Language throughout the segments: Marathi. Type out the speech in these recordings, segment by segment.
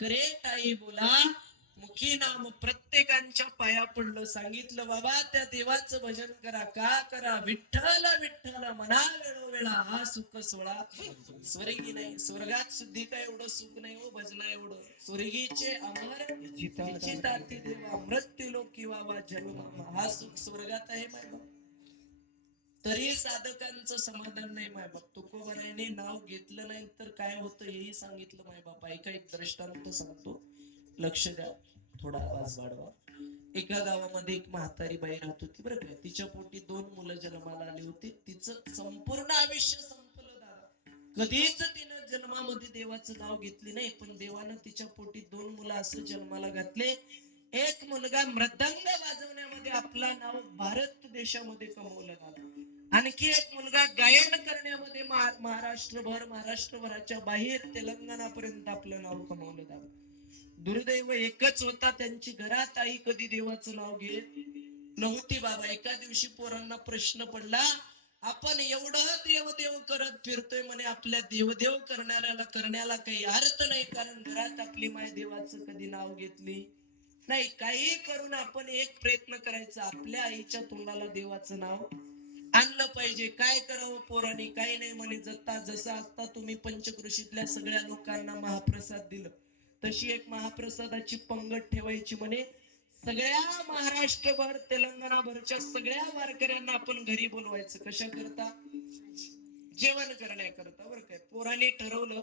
करे ताई बोला मुखी नाम प्रत्येकांच्या पाया पडलं सांगितलं बाबा त्या देवाचं भजन करा का करा विठ्ठल विठ्ठल मना वेळोवेळा हा सुख सोळा स्वर्गी नाही स्वर्गात सुद्धी काय एवढं सुख नाही हो भजना एवढं स्वर्गीचे अमर इच्छिताती देवा मृत्यू लोक किंवा जन्म हा सुख स्वर्गात आहे माय तरी साधकांचं समाधान नाही माय बाप तुकोबराने नाव घेतलं नाही तर काय होतं हेही सांगितलं माय बाप ऐका एक दृष्टांत सांगतो लक्ष द्या थोडा आवाज वाढवा एका गावामध्ये एक म्हातारी बाई राहत होती बरं का तिच्या पोटी 2 मुलं जन्माला आली होती तिचं संपूर्ण आयुष्य संपलं दादा कधीच तिनं जन्मामध्ये देवाचं नाव घेतली नाही पण देवानं तिच्या पोटी 2 मुलं असं जन्माला घातले एक मुलगा मृदंग वाजवण्यामध्ये आपला नाव भारत देशामध्ये कमवलं दादा आणखी एक मुलगा गायन करण्यामध्ये महाराष्ट्रभराच्या बाहेर तेलंगणापर्यंत आपलं नाव कमवलं जातं दुर्दैव एकच होता त्यांची घरात आई कधी देवाचं नाव घेत नव्हती बाबा एका दिवशी पोरांना प्रश्न पडला आपण एवढं देवदेव करत फिरतोय म्हणे आपल्या देवदेव करण्याला काही अर्थ नाही कारण घरात आपली माय देवाचं कधी नाव घेतली नाही काही करून आपण एक प्रयत्न करायचा आपल्या आईच्या तोंडाला देवाचं नाव आणलं पाहिजे काय करावं पोरांनी काही नाही म्हणे जसं आता तुम्ही पंचकृषीतल्या सगळ्या लोकांना महाप्रसाद दिलं तशी एक महाप्रसादाची पंगत ठेवायची म्हणे सगळ्या महाराष्ट्रभर तेलंगणाभरच्या सगळ्या वारकऱ्यांना आपण घरी बोलवायचं कशा करता जेवण करण्याकरता बरं काय पोरांनी ठरवलं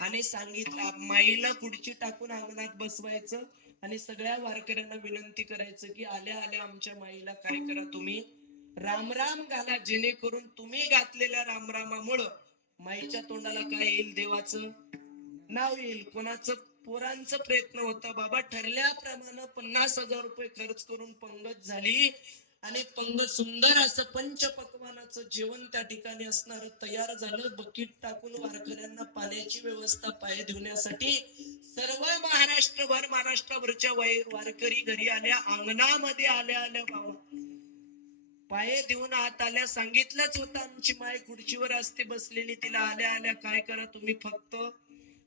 आणि सांगितलं माईला खुर्ची टाकून अंगणात बसवायचं आणि सगळ्या वारकऱ्यांना विनंती करायचं की आल्या आल्या आमच्या माईला काय करा तुम्ही राम राम घाला जेणेकरून तुम्ही घातलेल्या रामरामामुळं माईच्या तोंडाला काय येईल देवाचं नाव येईल कोणाचं पोरांचा प्रयत्न होता बाबा ठरल्याप्रमाणे 50,000 रुपये खर्च करून पंगत झाली आणि पंगत सुंदर असं पंचपक्वानाचं जेवण त्या ठिकाणी असणार तयार झालं बकीट टाकून वारकऱ्यांना पाण्याची व्यवस्था पाय धुण्यासाठी सर्व महाराष्ट्रभरच्या वारकरी घरी आल्या अंगणामध्ये आल्या बाबा पाय देऊन आत आल्या सांगितलंच होतं आमची माय खुर्चीवर असते बसलेली तिला आल्या आल्या काय करा तुम्ही फक्त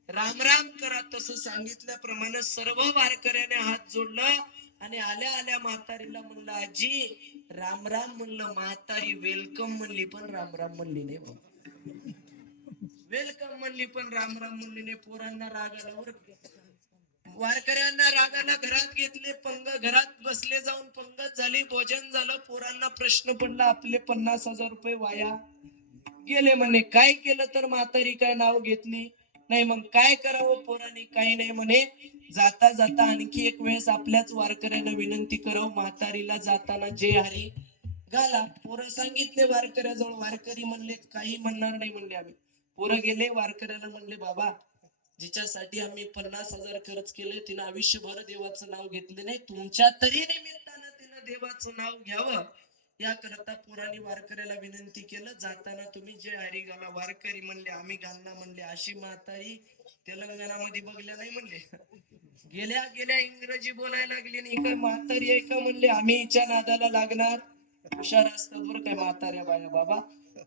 राम राम करा तसं सांगितल्याप्रमाणे सर्व वारकऱ्याने हात जोडलं आणि आल्या आल्या म्हातारीला म्हणलं आजी राम राम म्हणलं म्हातारी वेलकम म्हणली पण राम राम म्हणली नाही बाबा वेलकम म्हणली पण राम राम म्हणली नाही पोरांना राग आला वारकऱ्यांना रागाला घरात घेतले घरात बसले जाऊन पंगत झाली भोजन झालं पोरांना प्रश्न पडला आपले 50,000 रुपये वाया गेले म्हणे काय केलं तर म्हातारी काय नाव घेतली नाही मग काय करावं पोरांनी काही नाही म्हणे जाता जाता आणखी एक वेळेस आपल्याच वारकऱ्यांना विनंती करावं म्हातारीला जाताना जय हरी घाला पोरं सांगितले वारकऱ्याजवळ वारकरी म्हणले काही म्हणणार नाही म्हणले आम्ही पोरं गेले वारकऱ्याला म्हणले बाबा जिच्यासाठी आम्ही 50,000 खर्च केले तिनं आयुष्यभर देवाचं नाव घेतले नाही तुमच्या तरी निमित्तानं तिनं देवाचं नाव घ्यावं याकरता पोरांनी वारकऱ्याला विनंती केलं जाताना तुम्ही जे हरी घाला वारकरी म्हणले आम्ही घालना म्हणले अशी म्हातारी तेलंगणामध्ये बघल्या नाही म्हणले गेल्या गेल्या इंग्रजी बोलायला लागली नाही काय म्हातारी आहे का म्हणले आम्ही हिच्या नादाला लागणार हुशार असतात बरं काय म्हाताऱ्या बाया बाबा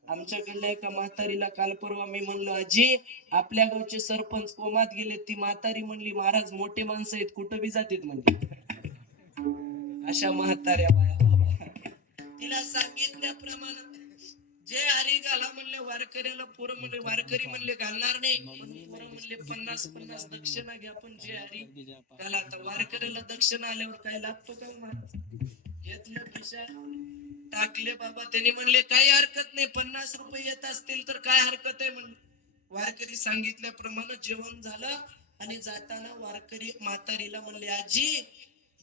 आमच्याकडल्या एका म्हातारीला काल परवा मी म्हणलो आजी आपल्या गावचे सरपंच कोमात गेले ती म्हातारी म्हणली महाराज मोठे माणसं आहेत कुठं बी जातात म्हणजे अशा म्हाताऱ्या बाया बाबा तिला सांगितल्याप्रमाणे जे हरी घाला म्हणले वारकऱ्याला पोरं म्हणले वारकरी म्हणले घालणार नाही पोरं म्हणले 50 दक्षिणा घ्या पण जे हरी घाला आता वारकऱ्याला दक्षिणा आल्यावर काय लागतो का महाराज घेतलं खिशा टाकले बाबा त्यांनी म्हणले काही हरकत नाही 50 रुपये येत असतील तर काय हरकत आहे म्हणले वारकरी सांगितल्याप्रमाणे जेवण झालं आणि जाताना वारकरी म्हातारीला म्हणले आजी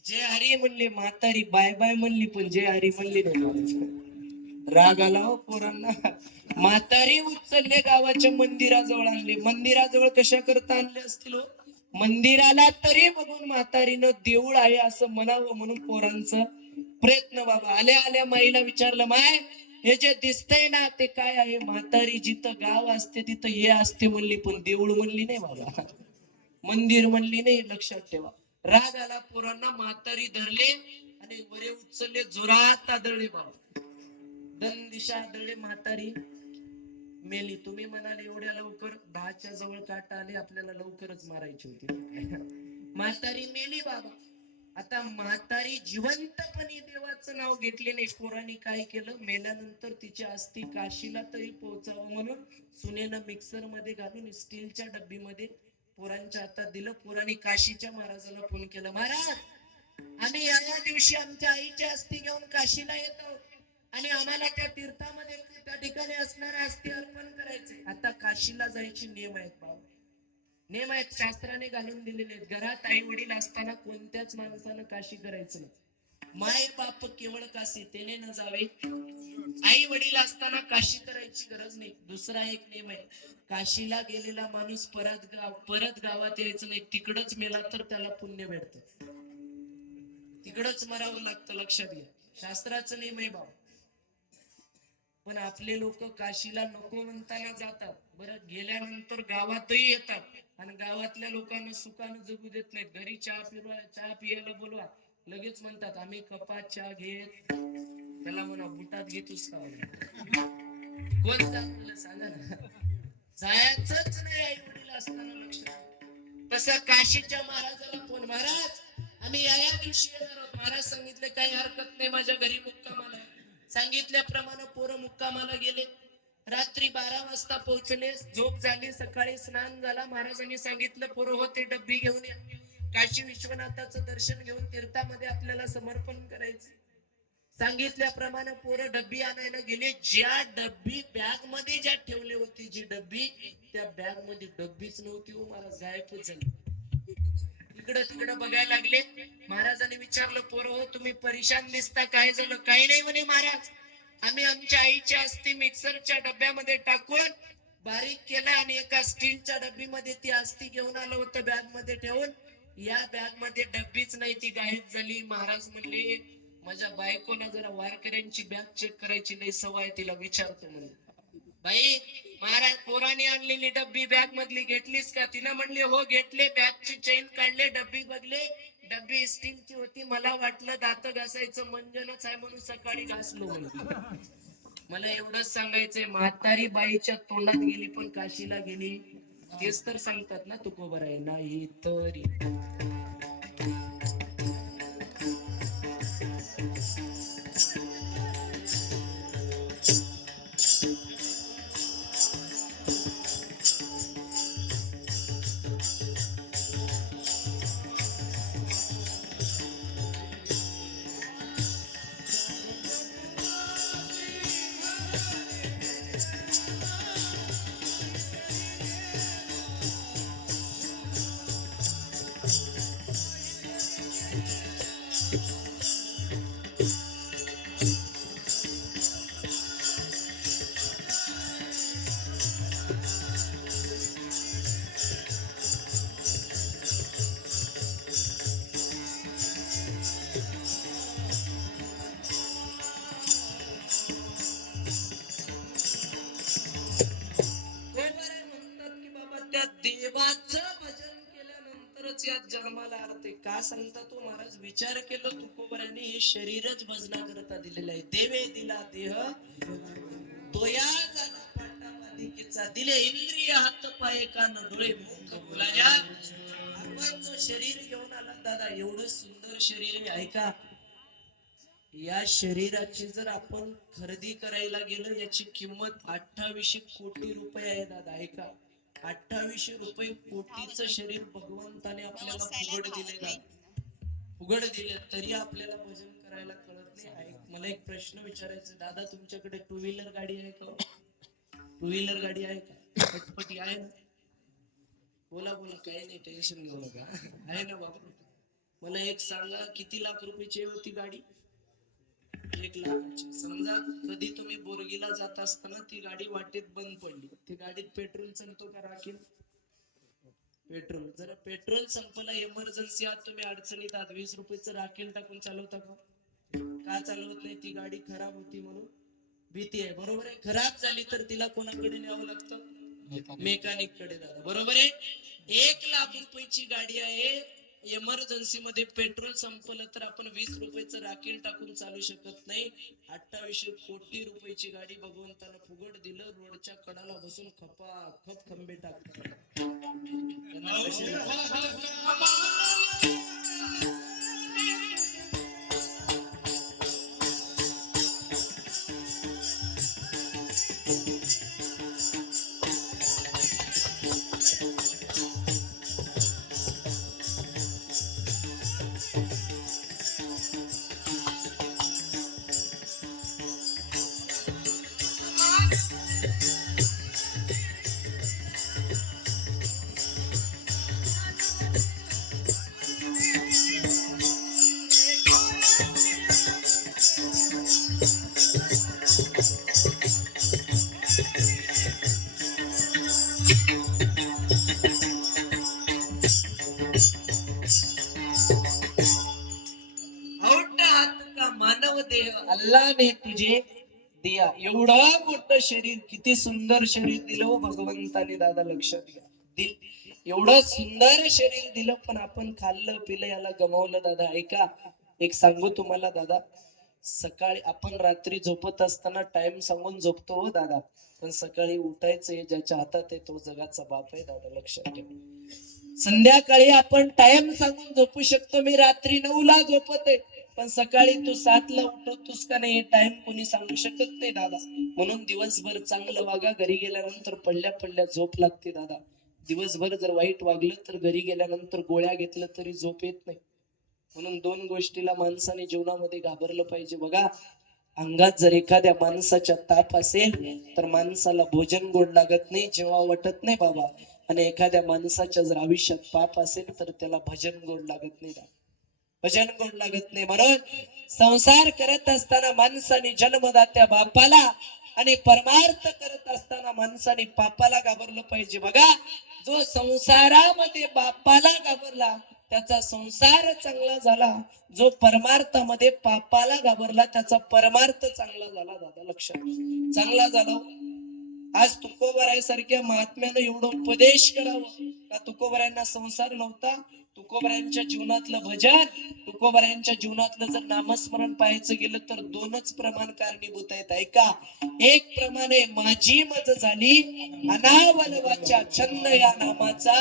जय हरी म्हणले म्हातारी बाय बाय म्हणली पण जय हरी म्हणली नाही राग आला हो पोरांना म्हातारी उचलले गावाच्या मंदिराजवळ आणले मंदिराजवळ कशा करता आणले असतील हो मंदिराला तरी बघून म्हातारीनं देऊळ आहे असं म्हणावं म्हणून पोरांचं प्रयत्न बाबा आल्या आल्या माईला विचारलं माय हे जे दिसतंय ना ते काय आहे म्हातारी जिथं गाव असते तिथं हे असते म्हणली पण देऊळ म्हणली नाही बाबा मंदिर म्हणली नाही लक्षात ठेवा राग आला पोरांना म्हातारी धरले आणि वरे उचलले जोरात आदळले बाबा दन दिशा आदळले म्हातारी मेली. तुम्ही म्हणाले एवढ्या लवकर 10च्या जवळ काटा आले, आपल्याला लवकरच मारायची होती. म्हातारी मेली बाबा. आता म्हातारी जिवंतपणी देवाचं नाव घेतले नाही. पोरांनी काय केलं, मेल्यानंतर तिची अस्थि काशीला तरी पोहोचावं म्हणून सुनेनं मिक्सर मध्ये घालून स्टीलच्या डब्बीमध्ये पोरांच्या हातात दिलं. पोरांनी काशीच्या महाराजाला फोन केला, महाराज आम्ही या दिवशी आमच्या आईच्या अस्थि घेऊन काशीला येतो आणि आम्हाला त्या तीर्थामध्ये त्या ठिकाणी असणारा अस्थि अर्पण करायचे. आता काशीला जायचे नियम आहेत बाबा, नियम आहेत, शास्त्राने घालून दिलेले आहेत. घरात आई वडील असताना कोणत्याच माणसानं काशी करायचं नाही. माय बाप केवळ काशी तेने न जावे. आई वडील असताना काशी करायची गरज नाही. दुसरा एक नियम आहे, काशीला गेलेला माणूस परत गावात यायचं नाही. तिकडच मेला तर त्याला पुण्य भेटतं, तिकडच मरावं लागतं, लक्षात घ्या. शास्त्राचं नियम आहे बाबा. पण आपले लोक काशीला नको म्हणताना जातात, बरं गेल्यानंतर गावातही येतात आणि गावातल्या लोकांना सुखानं जगू देत नाहीत. घरी चहा पियाला बोलवा, लगेच म्हणतात आम्ही कपात चहा घेत. त्याला म्हणा बुटात घेतोस का, कोण म्हणलं सांगा ना. जायचंच नाही आई वडील असताना, लक्षात. तसं काशीच्या महाराजाला फोन, महाराज आम्ही या दिवशी येणार आहोत. महाराज सांगितले काही हरकत नाही, माझ्या घरी मुक्कामाला. सांगितल्याप्रमाणे पोरं मुक्कामाला गेले. रात्री 12 वाजता पोहोचले, झोप झाली. सकाळी स्नान झाला. महाराजांनी सांगितलं पोरं हो ते डब्बी घेऊन या, काशी विश्वनाथाचं दर्शन घेऊन तीर्थामध्ये आपल्याला समर्पण करायचं. सांगितल्याप्रमाणे पोरं डब्बी आणायला गेले. ज्या डब्बी बॅग मध्ये ज्या ठेवली होती जी डब्बी, त्या बॅग मध्ये डब्बीच नव्हती हो महाराज, गायबच झाली. इकडं तिकडं बघायला लागले. महाराजांनी विचारलं पोरं हो तुम्ही परेशान दिसता, काय झालं? काही नाही म्हणे महाराज, आम्ही आमच्या आईच्या अस्थि मिक्सरच्या डब्यामध्ये टाकून बारीक केला आणि एका स्टीलच्या डब्बीमध्ये ती अस्थि घेऊन आलो होतं बॅग मध्ये ठेवून. या बॅग मध्ये डब्बीच नाही, ती गायब झाली. महाराज म्हणले माझ्या बायकोला जरा वारकऱ्यांची बॅग चेक करायची लई सवय, तिला विचारतो म्हणले. बाई महाराज पोराने आणलेली डब्बी बॅग मधली घेतलीस का? तिला म्हणले हो घेतले. बॅगची चेन काढले, डब्बी बघले, डब्बी स्टीलची होती. मला वाटलं दात घासायचं मंजनच आहे म्हणून सकाळी घासलो म्हणून. मला एवढंच सांगायचंय, म्हातारी बाईच्या तोंडात गेली पण काशीला गेली. तेच तर सांगतात ना तुकोबर आहे नाही तरी. देवाचं भजन केल्यानंतरच यात जन्माला अर्थ. का सांगता तो महाराज? विचार केलं तुकोबराने, हे शरीरच भजनाकरता दिलेलं आहे. देवे दिला देह तोया झाला पाटा मालिकेचा, दिले इंद्रिय हात पाय कान डोळे मुख बोलाया. आपण जो शरीर घेऊन आला दादा, एवढं सुंदर शरीर आहे का? या शरीराची जर आपण खरेदी करायला गेलो, याची किंमत 2800 कोटी रुपये आहे दादा, ऐका. 2800 रुपये कोटीचं शरीर भगवंताने आपल्याला फुगड दिलेलं, फुगड दिले, तरी आपल्याला भजन करायला कळत नाही. मला एक प्रश्न विचारायचा दादा, तुमच्याकडे टू व्हीलर गाडी आहे का? टू व्हीलर गाडी आहे का? पटपटी आहे ना? बोला बोला, काही नाही, टेन्शन घेऊ नका. आहे ना बाबा? मला एक सांगा, किती लाख रुपयाची होती गाडी? 1 लाखाची. समजा कधी तुम्ही बोरगीला जात असताना ती गाडी वाटेत बंद पडली, ती गाडीत पेट्रोल चालतो का राखील? पेट्रोल. जर पेट्रोल संपला, इमर्जन्सी आहात तुम्ही, अडचणीत आहात, 20 रुपयाचं राखेल टाकून चालवता का? का चालवत नाही? ती गाडी खराब होती म्हणून भीती आहे, बरोबर आहे. खराब झाली तर तिला कोणाकडे न्यावं लागतं? मेकॅनिक कडे दादा, बरोबर आहे. 1 लाख रुपयाची गाडी आहे, इमर्जन्सी मध्ये पेट्रोल संपलं तर आपण 20 रुपयाचं राखेल टाकून चालू शकत नाही. 2800 कोटी रुपयाची गाडी भगवंतानं फुगड दिलं. रोडच्या कडाला बसून खप खंबे टाकतात. मानव देह अल्लाह ने तुझे दिया. एवढं मोठं शरीर, किती सुंदर शरीर दिलं हो भगवंताने दादा, लक्षात घ्या. एवढं सुंदर शरीर दिलं पण आपण खाल्लं पिलं याला गमावलं दादा. ऐका, एक सांगू तुम्हाला दादा, सकाळी आपण रात्री झोपत असताना टाइम सांगून झोपतो हो दादा, पण सकाळी उठायचं ज्याच्या हातात आहे तो जगाचा बाप आहे दादा, लक्षात ठेवा. संध्याकाळी आपण टाइम सांगून झोपू शकतो. मी रात्री 9ला झोपत आहे पण सकाळी तू 7ला उठवतोस का नाही टाइम कोणी सांगू शकत नाही दादा. म्हणून दिवसभर चांगलं वागा, घरी गेल्यानंतर पडल्या पडल्या झोप लागते दादा. दिवसभर जर वाईट वागलं तर घरी गेल्यानंतर गोळ्या घेतलं तरी झोप येत नाही. म्हणून 2 गोष्टीला माणसाने जीवनामध्ये घाबरलं पाहिजे बघा. अंगात जर एखाद्या माणसाच्या ताप असेल तर माणसाला भोजन गोड लागत नाही, जेव्हा वाटत नाही बाबा. आणि एखाद्या माणसाच्या जर आयुष्यात पाप असेल तर त्याला भजन गोड लागत नाही, भजन गोड लागत नाही. म्हणून संसार करत असताना माणसाने जन्मदात्या बापाला आणि परमार्थ करत असताना माणसाने पापाला घाबरलं पाहिजे बघा. जो संसारामध्ये बापाला घाबरला त्याचा संसार चांगला झाला. जो परमार्थामध्ये पापाला घाबरला त्याचा परमार्थ चांगला झाला दादा, लक्षात चांगला झाला. आज तुकोबरायासारख्या महात्म्यानं एवढं उपदेश करावं का तुकोबरायांना संसार नव्हता. तुकोबरायांच्या जीवनातलं भजन, तुकोबरायांच्या जीवनातलं जर नामस्मरण पाहायचं गेलं तर 2च प्रमाण कारणीभूत आहेत. ऐका, एक प्रमाणे माझी मज झाली अनावलवाच्या छंद या नामाचा,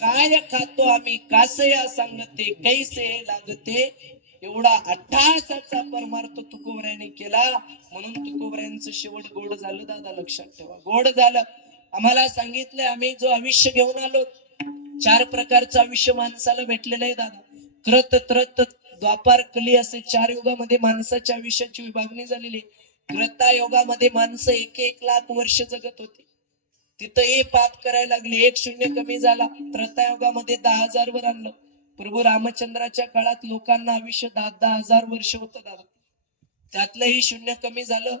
काय खातो आम्ही कासया सांगते कैसे लागते. एवढा अट्टासाचा परमार्थ तुकोबरायाने केला. म्हणून तुकोबरायांचं शेवट गोड झालं दादा, लक्षात ठेवा, गोड झालं. आम्हाला सांगितलंय, आम्ही जो आयुष्य घेऊन आलो 4 प्रकारचं आयुष्य माणसाला भेटलेलं आहे दादा. कृत त्रत द्वापार कली असे 4 युगामध्ये माणसाच्या आयुष्याची विभागणी झालेली. कृतायुगामध्ये माणसं 1 लाख वर्ष जगत होती. तिथं हे पाप करायला लागले, 1 शून्य कमी झाला. त्रतायुगामध्ये 10,000 वर आणलं. प्रभू रामचंद्राच्या काळात लोकांना आयुष्य 10,000 वर्ष होतं दादा, त्यातलंही 0 कमी झालं.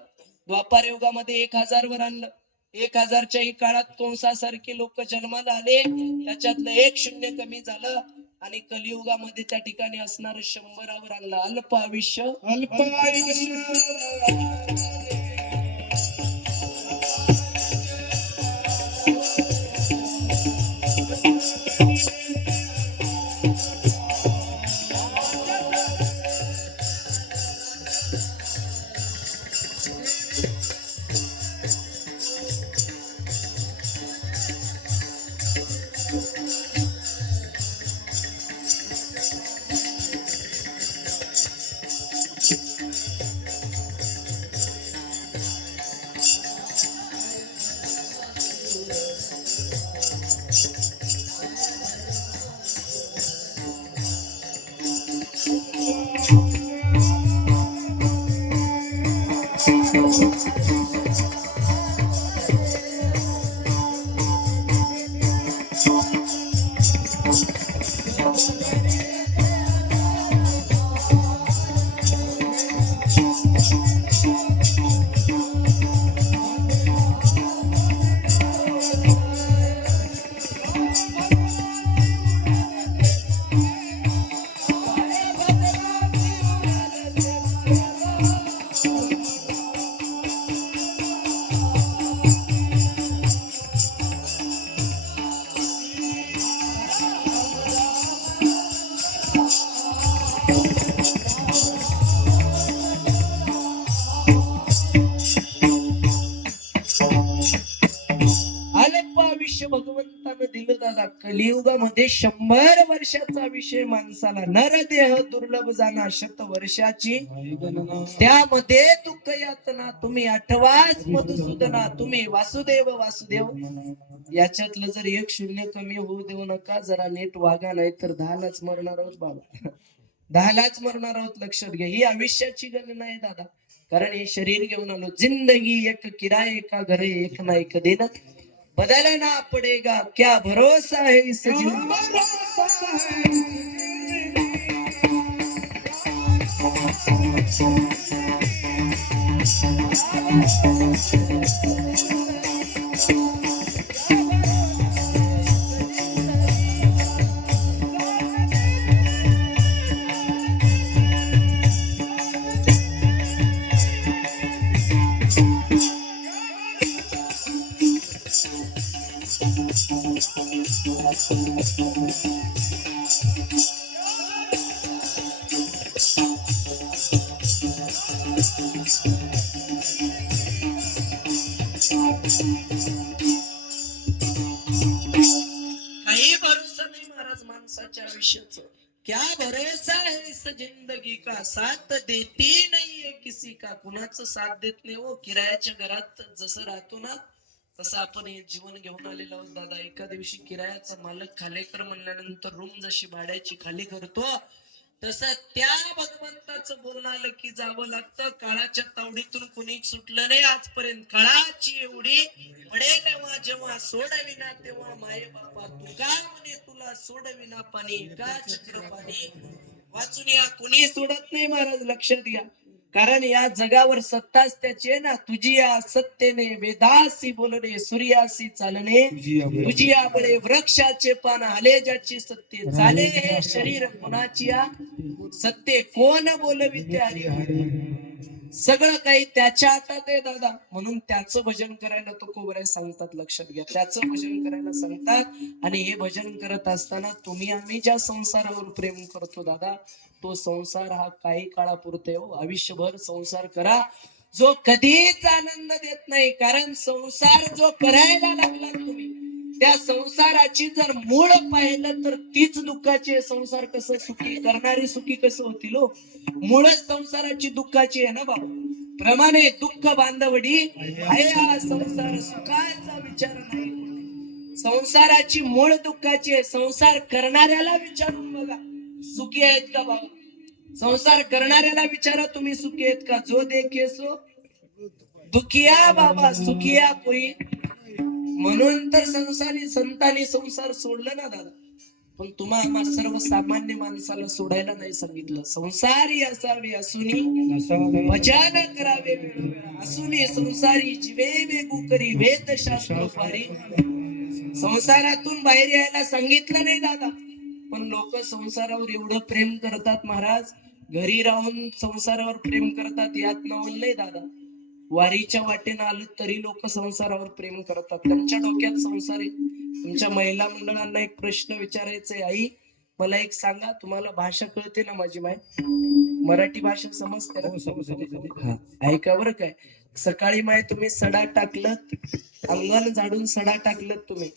द्वापार युगामध्ये 1,000 वर आणलं. 1,000च्याही काळात कंसासारखे लोक जन्माला आले, त्याच्यातलं 1 शून्य कमी झालं. आणि कलियुगामध्ये त्या ठिकाणी असणार 100वर आणलं. अल्प आयुष्य कलियुगामध्ये 100 वर्षाचा विषय माणसाला, नरदेह दुर्लभ जाना 100 वर्षाची, त्यामध्ये दुःख यातना तुम्ही आठवास मधुसूदना, तुम्ही वासुदेव वासुदेव. याच्यातलं जर एक शून्य कमी होऊ देऊ नका, जरा नीट वागा, नाही तर 10लाच मरणार आहोत बाबा. 10लाच मरणार आहोत, लक्षात घ्या. ही आयुष्याची गणना आहे दादा. कारण हे शरीर घेऊन आलो. जिंदगी एक किराए का घर, एक ना एक दिन बदलना पडेगा, क्या भरोसा है इस काही भरोसा नाही महाराज माणसाच्या आयुष्याचं. क्या भरोसा है इस जिंदगी का, साथ देती नाहीये किसी का. कुणाचं साथ देत नाही हो. किरायाच्या घरात जसं राहतो ना, तसं आपण हे जीवन घेऊन आलेलो आहोत दादा. एका दिवशी किरायाचा मालक खालेकर म्हणल्यानंतर रूम जशी भाड्याची खाली करतो, तसं त्या भगवंताचं बोलणं आलं की जावं लागतं. काळाच्या तावडीतून कुणी सुटलं नाही आजपर्यंत. काळाची एवढी पडेल तेव्हा, जेव्हा सोडविना तेव्हा माये बाबा तुका म्हणे तुला सोडविना पाणी का चक्र पाणी वाचून या. कुणी सोडत नाही महाराज, लक्षात घ्या. कारण या जगावर सत्ताच त्याची आहे ना. तुझी या सत्तेने वेदासी बोलणे, सूर्यासी चालणे, तुझी या बळे वृक्षाचे पान आले ज्याची सत्ते चाले. हे शरीर कोणाची या सत्ते, कोण बोलविते हरी. सगळं काही त्याच्या हातात आहे दादा. म्हणून त्याचं भजन करायला तो कोबऱ्या सांगतात, लक्षात घ्या. त्याचं भजन करायला सांगतात. आणि हे भजन करत असताना तुम्ही आम्ही ज्या संसारावर प्रेम करतो दादा, तो संसार हा काही काळापुरते हो. आयुष्यभर संसार करा, जो कधीच आनंद देत नाही. कारण संसार जो करायला लागला तुम्ही, त्या संसाराची जर मूळ पाहिलं तर तीच दुःखाची आहे. संसार कसं सुखी करणारी सुखी कसं होतील हो. मूळच संसाराची दुःखाची आहे ना बाबा. प्रमाणे दुःख बांधवडी आहे हा संसार, सुखाचा विचार नाही. संसाराची मूळ दुःखाची आहे. संसार करणाऱ्याला विचारून बघा, सुखी आहेत का बाबा. संसार करणाऱ्याला विचारा, तुम्ही सुखी आहेत का. जो देखे सो दुखिया बाबा, सुखिया कोई. म्हणून तर संतांनी संसार सोडलं ना दादा. पण तुम्हाला सर्वसामान्य माणसाला सोडायला नाही सांगितलं. संसारी असावे असुनी भजन करावे वेळोवेळा, असुनी संसारी जीवे वेगू करी वेद शास्त्र पारी. संसारातून बाहेर यायला सांगितलं नाही दादा. पण लोक संसारावर एवढं प्रेम करतात महाराज, घरी राहून संसारावर प्रेम करतात, यात नवल नाही दादा. वारीच्या वाटेनं आलं तरी लोक संसारावर प्रेम करतात. त्यांच्या डोक्यात संसार आहे. तुमच्या महिला मंडळांना एक प्रश्न विचारायचा आहे. आई मला एक सांगा, तुम्हाला भाषा कळते ना माझी माय, मराठी भाषा समजते ना. ऐका बरं काय. सकाळी माय तुम्ही सडा टाकलत, अंगण झाडून सडा टाकलत तुम्ही.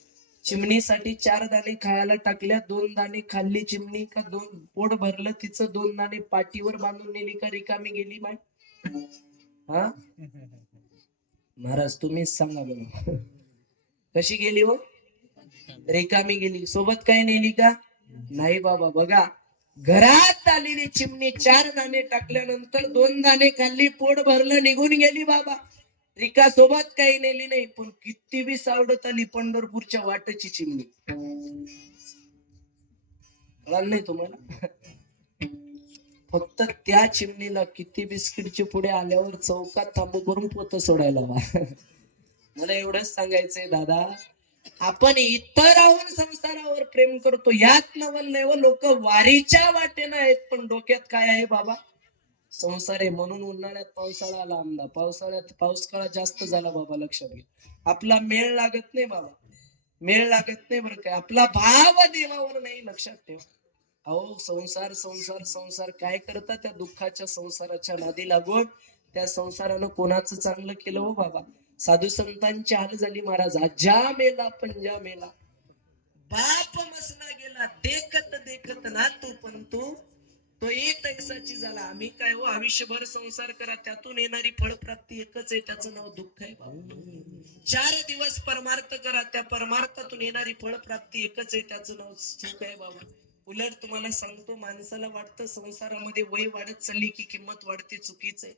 चिमणीसाठी 4 दाणे खायला टाकल्या, 2 दाणे खाल्ली चिमणी का, 2 पोट भरलं तिचं, 2 दाणे पाठीवर बांधून नेली का रिकामी गेली माय. हा महाराज तुम्हीच सांगा बरं, कशी गेली हो. रिकामी गेली. सोबत काय नेली का नाही बाबा. बघा, घरात आलेली चिमणी 4 दाणे टाकल्यानंतर 2 दाणे खाल्ली, पोट भरलं, निघून गेली बाबा. रिका सोबत काही नेली नाही. पण किती बी सावडत आली पंढरपूरच्या वाटेची चिमणी. कळलं नाही तुम्हाला. फक्त त्या चिमणीला किती बिस्किटचे पुढे आल्यावर चौकात थांबू करून पोत सोडायला हवा. मला एवढंच सांगायचंय दादा, आपण इतर राहून संसारावर प्रेम करतो, यात नवल नाही व. लोक वारीच्या वाटेनं आहेत, पण डोक्यात काय आहे बाबा, संसार आहे. म्हणून उन्हाळ्यात पावसाळा आला आमदा, पावसाळ्यात पाऊस काळा जास्त झाला बाबा, लक्षात घ्या. आपला मेळ लागत नाही बाबा, मेळ लागत नाही बरं काय. आपला भाव देवावर नाही, लक्षात ठेवा. अहो संसार संसार संसार काय करता, त्या दुःखाच्या संसाराच्या नादी लागून त्या संसारानं कोणाचं चांगलं केलं हो बाबा. साधू संतांची हाल झाली महाराज. ज्या मेला पंजा मेला, बाप मसना गेला देखत देखत ना तू पण तो एक ऐसाची झाला. आम्ही काय हो आयुष्यभर संसार करा त्यातून येणारी फळप्राप्ती एकच आहे, त्याचं नाव दुःख आहे बाबा. 4 दिवस परमार्थ करा त्या परमार्थातून येणारी फळप्राप्ती एकच आहे, त्याचं नाव सुख आहे बाबा. उलट तुम्हाला सांगतो, माणसाला वाटतं संसारामध्ये वय वाढत चालली की किंमत वाढते, चुकीच आहे.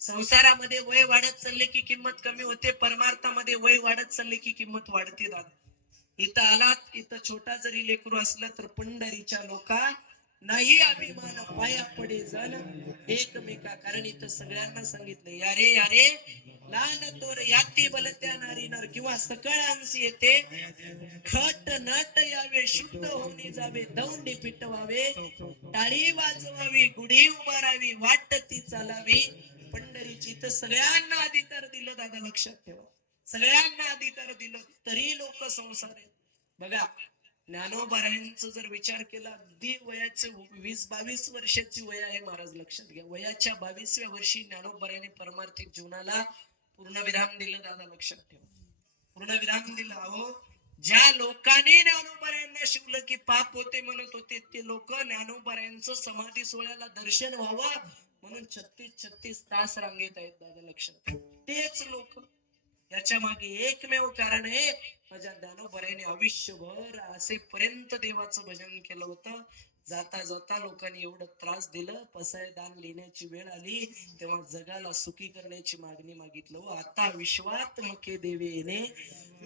संसारामध्ये वय वाढत चालले की किंमत कमी होते, परमार्थामध्ये वय वाढत चालले की किंमत वाढते दादा. इथं आलात, इथं छोटा जरी लेकरू असलं तर पंढरीच्या लोका नाही अभिमान पाया पडे जण एकमेका. कारण इथं सगळ्यांना सांगितलं यारे यारे लहान तोर याती बलत्या नारी नर किंवा सकळ अंशी येते खट नट यावे शुद्ध होऊन जावे दौंडी पिटवावे टाळी वाजवावी गुढी उभारावी वाट ती चालावी पंढरीची. तर सगळ्यांना अधिकार दिलं दादा, लक्षात ठेवा. सगळ्यांना अधिकार दिलं तरी लोक संसार आहेत. बघा ज्ञानोबारायांचं जर विचार केला, अगदी वयाचे 20-22 वर्षाची वय आहे महाराज, लक्षात घ्या. वयाच्या 22व्या वर्षी ज्ञानोबारायांनी परमार्थिक जीवनाला पूर्ण विराम दिलं दादा, लक्षात ठेवा. पूर्ण विराम दिला. अहो ज्या लोकांनी ज्ञानोबारायांना शिवलं की पाप होते म्हणत होते, ते लोक ज्ञानोबारायांचं समाधी सोहळ्याला दर्शन व्हावं म्हणून 36 तास रांगेत आहेत दादा, लक्षात. तेच लोक. याच्या मागे एकमेव कारण आहे, माझ्या ज्ञानोबारायांनी आयुष्यभर असेपर्यंत देवाचं भजन केलं होतं. जाता जाता लोकांनी एवढं त्रास दिलं, पसाय दान लिहिण्याची वेळ आली तेव्हा जगाला सुखी करण्याची मागणी मागितलं. आता विश्वात मके देवे येणे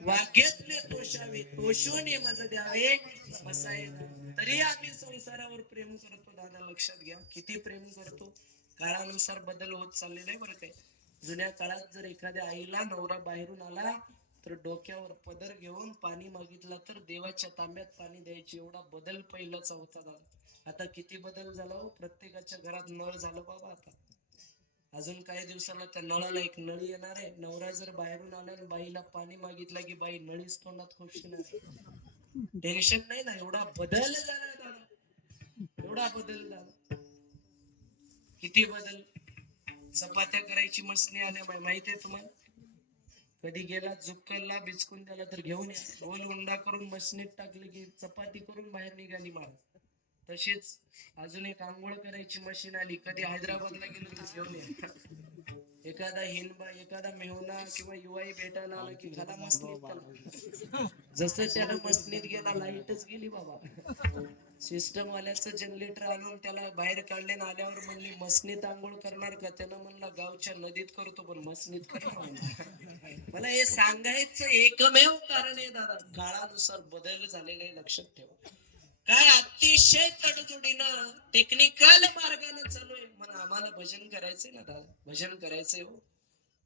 वाग्येतले तोषावे तोषोने मज द्यावे पसाय. तरी आम्ही संसारावर प्रेम करतो दादा, लक्षात घ्या. किती प्रेम करतो. काळानुसार बदल होत चाललेला आहे बरं काय. जुन्या काळात जर एखाद्या आईला नवरा बाहेरून आला तर डोक्यावर पदर घेऊन पाणी मागितला तर देवाच्या तांब्यात पाणी द्यायची, एवढा बदल पहिलाचा होता दादा. आता किती बदल झाला हो. प्रत्येकाच्या घरात नळ झालं बाबा. आता अजून काही दिवसाला त्या नळाला एक नळी येणार आहे. नवरा जर बाहेरून आला आणि बाईला पाणी मागितला की बाई नळीच तोंडात खुपशील. टेन्शन नाही ना. एवढा बदल झाला दादा, एवढा बदल झाला. किती बदल. चपात्या करायची मशनी आल्या माहितीये तुम्हाला. कधी गेला जुक्कलला बिचकून त्याला तर घेऊन या, गोल उंडा करून मशनीत टाकले की चपाती करून बाहेर निघाली महाराज. तशीच अजून एक आंघोळ करायची मशीन आली. कधी हैदराबादला गेलो तर घेऊन या. एखादा हिंदबा एखादा मेहुणा किंवा युवाई भेटायला आला की त्याला मशनीत, जसं त्याला मशनीत गेला लाईटच गेली बाबा. सिस्टम वाल्याचं जनरेटर आणून त्याला बाहेर काढले ना, आल्यावर म्हणली मसनीत आंघोळ करणार का. त्यानं म्हणला गावच्या नदीत करतो पण मसनीत करणार. मला हे सांगायचं एकमेव कारण आहे दादा, काळानुसार बदल झालेले आहे, लक्षात ठेवा. काय अतिशय तडजोडीनं टेक्निकल मार्गाने चालू आहे. म्हणून आम्हाला भजन करायचंय ना दादा, भजन करायचंय हो.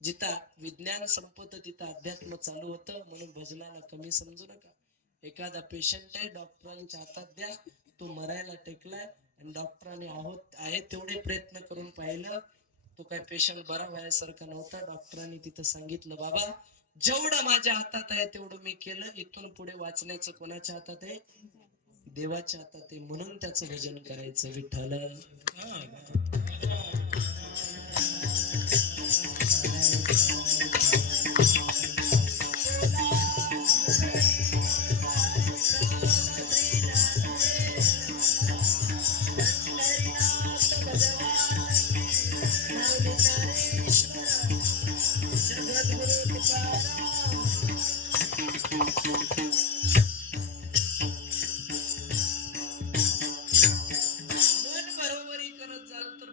जिथं विज्ञान संपत तिथं अध्यात्म चालू होतं, म्हणून भजनाला कमी समजू नका. एखादा पेशंट आहे, डॉक्टरांच्या हातात द्या, तो मरायला टेकलाय आणि डॉक्टरांनी आहे तेवढे प्रयत्न करून पाहिलं, तो काय पेशंट बरा व्हायसारखा नव्हता. डॉक्टरांनी तिथं सांगितलं बाबा जेवढं माझ्या हातात आहे तेवढं मी केलं, इथून पुढे वाचण्याचं कोणाच्या हातात आहे, देवाच्या हातात आहे. म्हणून त्याचं भजन करायचं. विठ्ठल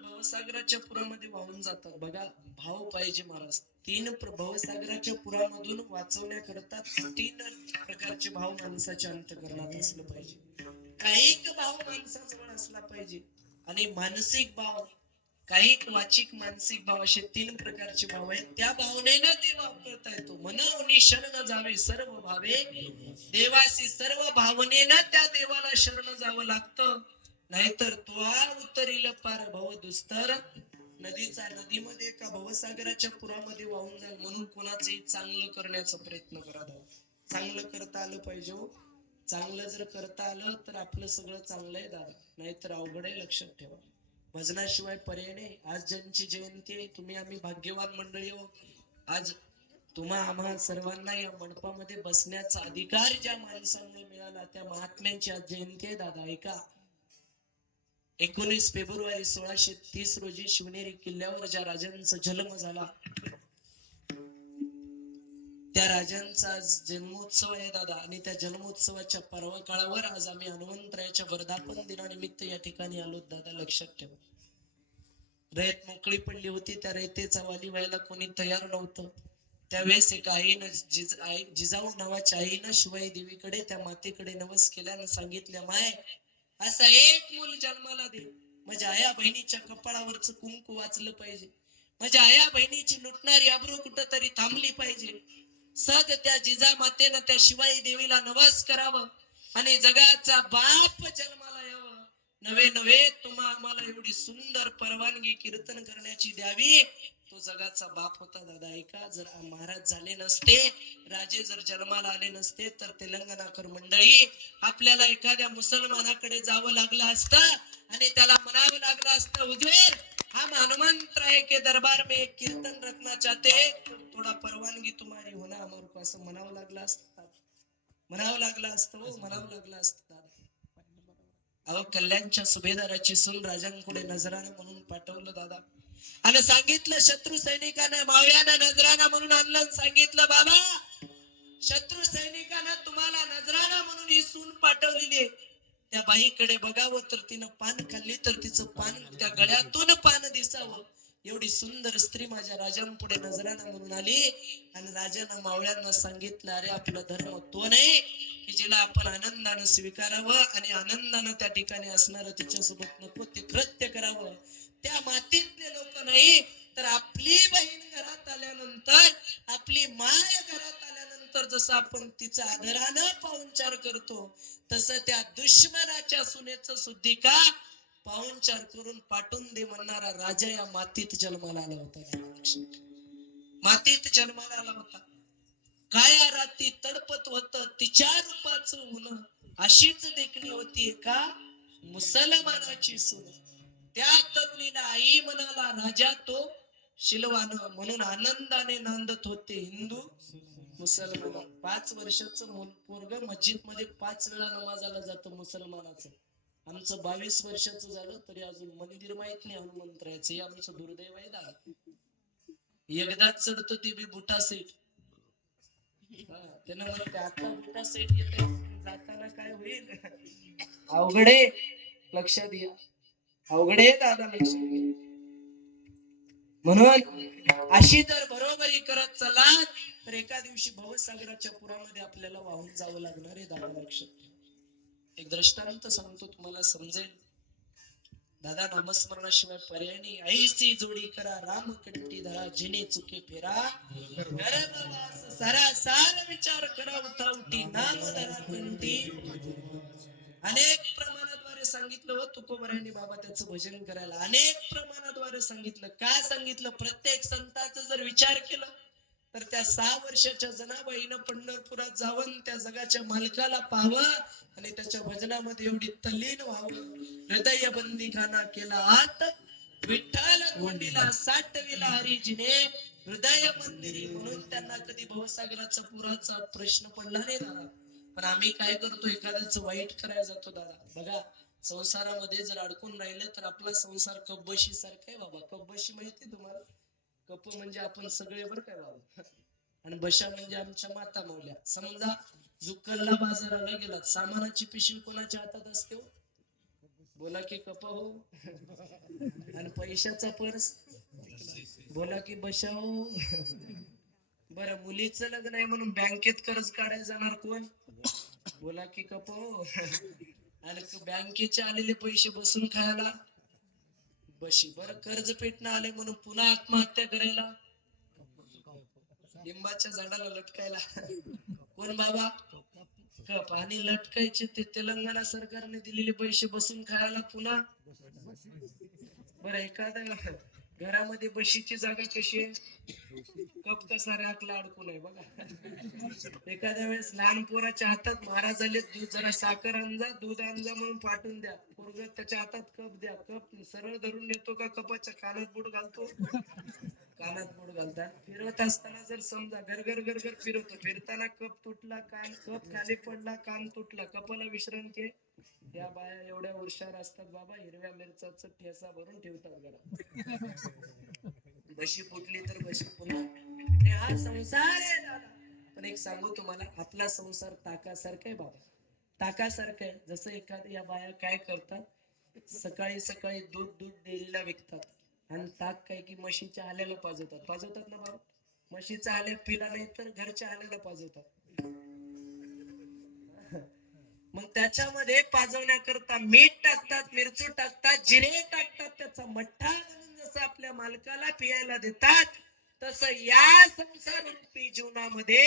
भवसागराच्या पुरामध्ये वाहून जातात. बघा भाव पाहिजे महाराज. 3 भवसागराच्या पुरामधून वाचवण्याकरता 3 प्रकारचे भाव माणसाच्या अंतःकरणात असलं पाहिजे. कायिक भाव माणसाजवळ असला पाहिजे आणि मानसिक भाव, कायिक वाचिक मानसिक भाव, असे 3 प्रकारचे भाव आहेत. त्या भावनेनं देव वापरता येतो. मनावनी शरण जावे सर्व भावे, देवासी सर्व भावनेनं त्या देवाला शरण जावं लागतं. नाहीतर तो उतरील पार भव दुस्तर नदीचा, नदीमध्ये का भवसागराच्या पुरामध्ये वाहून जाईल. म्हणून कोणाचंही चांगलं करण्याचा प्रयत्न करा. चांगलं करता आलं पाहिजे हो. चांगलं जर करता आलं तर आपलं सगळं चांगलं आहे दादा, नाहीतर अवघड आहे, लक्षात ठेवा. भजनाशिवाय पर्याय नाही. आज ज्यांची जयंती आहे तुम्ही आम्ही भाग्यवान मंडळी आहोत. आज तुम्हा आम्हा सर्वांना या मंडपामध्ये बसण्याचा अधिकार ज्या माणसांना मिळाला त्या महात्म्यांची आज जयंती आहे दादा. ऐका, 19 फेब्रुवारी 1630 रोजी शिवनेरी किल्ल्यावर ज्या राजांचा जन्म झाला त्या राजांचा जन्मोत्सव आहे दादा. आणि त्या जन्मोत्सवाच्या पर्व काळावर आज आम्ही हनुमंतरायाच्या वर्धापन दिनानिमित्त या ठिकाणी आलो दादा. लक्षात ठेवा, रयत मोकळी पडली होती, त्या रयतेचा वाली व्हायला कोणी तयार नव्हतं. त्यावेळेस एका आईनं जिजाऊ नावाच्या आईनं शिवाई देवीकडे त्या मातेकडे नवस केल्यानं सांगितल्या, माय असं एक मूल जन्माला दे, माझ्या आया बहिणीच्या कपाळावरच कुंकू वाचलं पाहिजे, माझ्या आया बहिणीची लुटणारी अब्रू कुठं तरी थांबली पाहिजे. सद त्या जिजा मातेनं त्या शिवाई देवीला नवस करावं आणि जगाचा बाप जन्माला यावं. नवे नवे तुम्हा आम्हाला एवढी सुंदर परवानगी कीर्तन करण्याची द्यावी. तो जगाचा बाप होता दादा. ऐका, जर महाराज झाले नसते, राजे जर जन्माला आले नसते, तर तेलंगणाकर मंडळी आपल्याला एखाद्या मुसलमानाकडे जावं लागलं असतं आणि त्याला म्हणावं लागलं असतं, हुजूर हम हनुमंतराय के दरबार में एक कीर्तन रखना चाहते, थोडा परवानगी तुम्हारी होना हमारे को, असं म्हणावं लागलं असतं. म्हणावं लागलं असतं हो, म्हणावं लागलं असतं दादा. अहो, कल्याणच्या सुभेदाराची सून राजांपुढे नजराना म्हणून पाठवलं दादा. आणि सांगितलं शत्रू सैनिकांना मावळ्यानं नजराना म्हणून आणलं. सांगितलं, बाबा शत्रू सैनिकांना तुम्हाला नजराना म्हणून ही सून पाठवलेली आहे. त्या बाईकडे बघावं तर तिनं पान खाल्ली तर तिचं पान त्या गळ्यातून पान दिसावं, एवढी सुंदर स्त्री माझ्या राजांपुढे नजराना म्हणून आली. आणि राजानं मावळ्यांना सांगितलं, अरे आपला धर्म तो नाही की जिला आपण आनंदानं स्वीकारावं आणि आनंदानं त्या ठिकाणी असणार तिच्यासोबत नको ते कृत्य करावं. त्या मातीतले लोक नाही, तर आपली बहीण घरात आल्यानंतर, आपली माय घरात आल्यानंतर जसं आपण तिचा आदरानं पाहुणचार करतो, तसं त्या दुश्मनाच्या सुनेचं सुद्धिका पाहुणचार करून पाठवून दे म्हणणारा राजा या मातीत जन्माला आला होता. मातीत जन्माला आला होता. काया राती तडपत होत तिच्या रूपाचं ऊन, अशीच देखणी होती एका मुसलमानाची सून. त्या तरुणीला आई म्हणाला राजा तो शिलवान, म्हणून आनंदाने नांदत होते हिंदू मुसलमान. 5 वर्षाचं पोरग मस्जिद मध्ये 5 वेळा नमाजाला जातं मुसलमानाचं. आमचं 22 वर्षाचं झालं तरी अजून मंदिर माहित नाही हनुमंतरायचं. हे आमचं दुर्दैव आहे दादा. एकदाच चढतो ते बी बुटा सेट. त्यानं म्हणते आता बुटा सेट येत, जाताना काय होईल अवघडे. लक्षात घ्या, अवघडे दादा, लक्षात घ्या. म्हणून अशी जर बरोबरी करत चला तर एका दिवशी भवसागराच्या पुरामध्ये आपल्याला वाहून जावं लागणार आहे दादा. लक्षात घ्या. एक दृष्टांत सांगतो, तुम्हाला समजेल दादा. नामस्मरणाशिवाय पर्याय नाही. ऐसी जोडी करा राम कंठी धरा, जिने चुके फेरा सारा सार विचार करा उठावटी, नाम धरा कंठी. अनेक प्रमाणाद्वारे सांगितलं हो तुकोबरायांनी बाबा त्याचं भजन करायला. अनेक प्रमाणाद्वारे सांगितलं. काय सांगितलं? प्रत्येक संताचा जर विचार केला तर त्या 6 वर्षाच्या जनाबाईनं पंढरपुरात जावं, त्या जगाच्या मालकाला पाहावं आणि त्याच्या भजनामध्ये एवढी तल्लीन व्हावं. हृदय बंदी खाना केला आत, विठ्ठल कोंडीला साठविला हरिजीने हृदय मंदिरी. म्हणून त्यांना कधी भवसागराचा पुराचा प्रश्न पडला नाही दादा. पण आम्ही काय करतो, एखाद्याचं वाईट करायला जातो दादा. बघा, संसारामध्ये जर अडकून राहिलं तर आपला संसार कपबशी सारखा आहे बाबा. कपबशी माहिती तुम्हाला? कप म्हणजे आपण सगळे बरं काय बाबा, आणि बशा म्हणजे आमच्या माता मावल्या. समजा जुक्कलला बाजाराला गेलात, सामानाची पिशवी कोणाच्या हातात असते? बोला की कप हो. आणि पैशाचा पर्स बोला की बशा हो. बरं, मुलीचं लग्न आहे म्हणून बँकेत कर्ज काढायला जाणार कोण? बोला की कप हो. आणि बँकेचे आलेले पैसे बसून खायला बशी. बरं, कर्ज पेटणं आले म्हणून पुन्हा आत्महत्या करायला लिंबाच्या झाडाला लटकायला कोण बाबा? कप. आणि लटकायचे ते तेलंगणा सरकारने दिलेले पैसे बसून खायला पुन्हा. बरं, एखाद्या घरामध्ये बशीची जागा कशी आहे? कप कसा राखला अडकून आहे बघा. एखाद्या वेळेस लहान पोराच्या हातात महाराज आले, दूध जरा साखर आणजा, दूध आणजा म्हणून पाठवून द्या. पोरग त्याच्या हातात कप द्या, कप सरळ धरून नेतो का कपाच्या कानात बोट घालतो? कानात बोट घालतात. फिरवत असताना जर समजा गरगर गरगर फिरवतो, फिरताना कप तुटला, कप खाली पडला, कान तुटला, कपाला विश्रांती आहे. त्या बाया एवढ्या हुशार असतात बाबा, हिरव्या मिरचाचं ठेसा भरून ठेवतात घरात. बशी फुटली तर बशी पुन्हा. आणि हा संसार आहे दादा. पण एक सांगू तुम्हाला, आपला संसार ताकासारखा आहे बाबा, ताकासारखं आहे. जसं एखाद्या या बाया काय करतात, सकाळी सकाळी दूध दूध डेअरीला विकतात आणि ताक काय की म्हशीच्या आल्याला पाजवतात. पाजवतात ना बाबा, म्हशीचा आल्या पिला नाही तर घरच्या आल्याला पाजवतात. मग त्याच्यामध्ये पाजवण्याकरता मीठ टाकतात, मिरची टाकतात, जिरे टाकतात, त्याचा मठ्ठा बनवून जसं आपल्या मालकाला पियायला देतात, तसं या संसार रूपी जीवनामध्ये,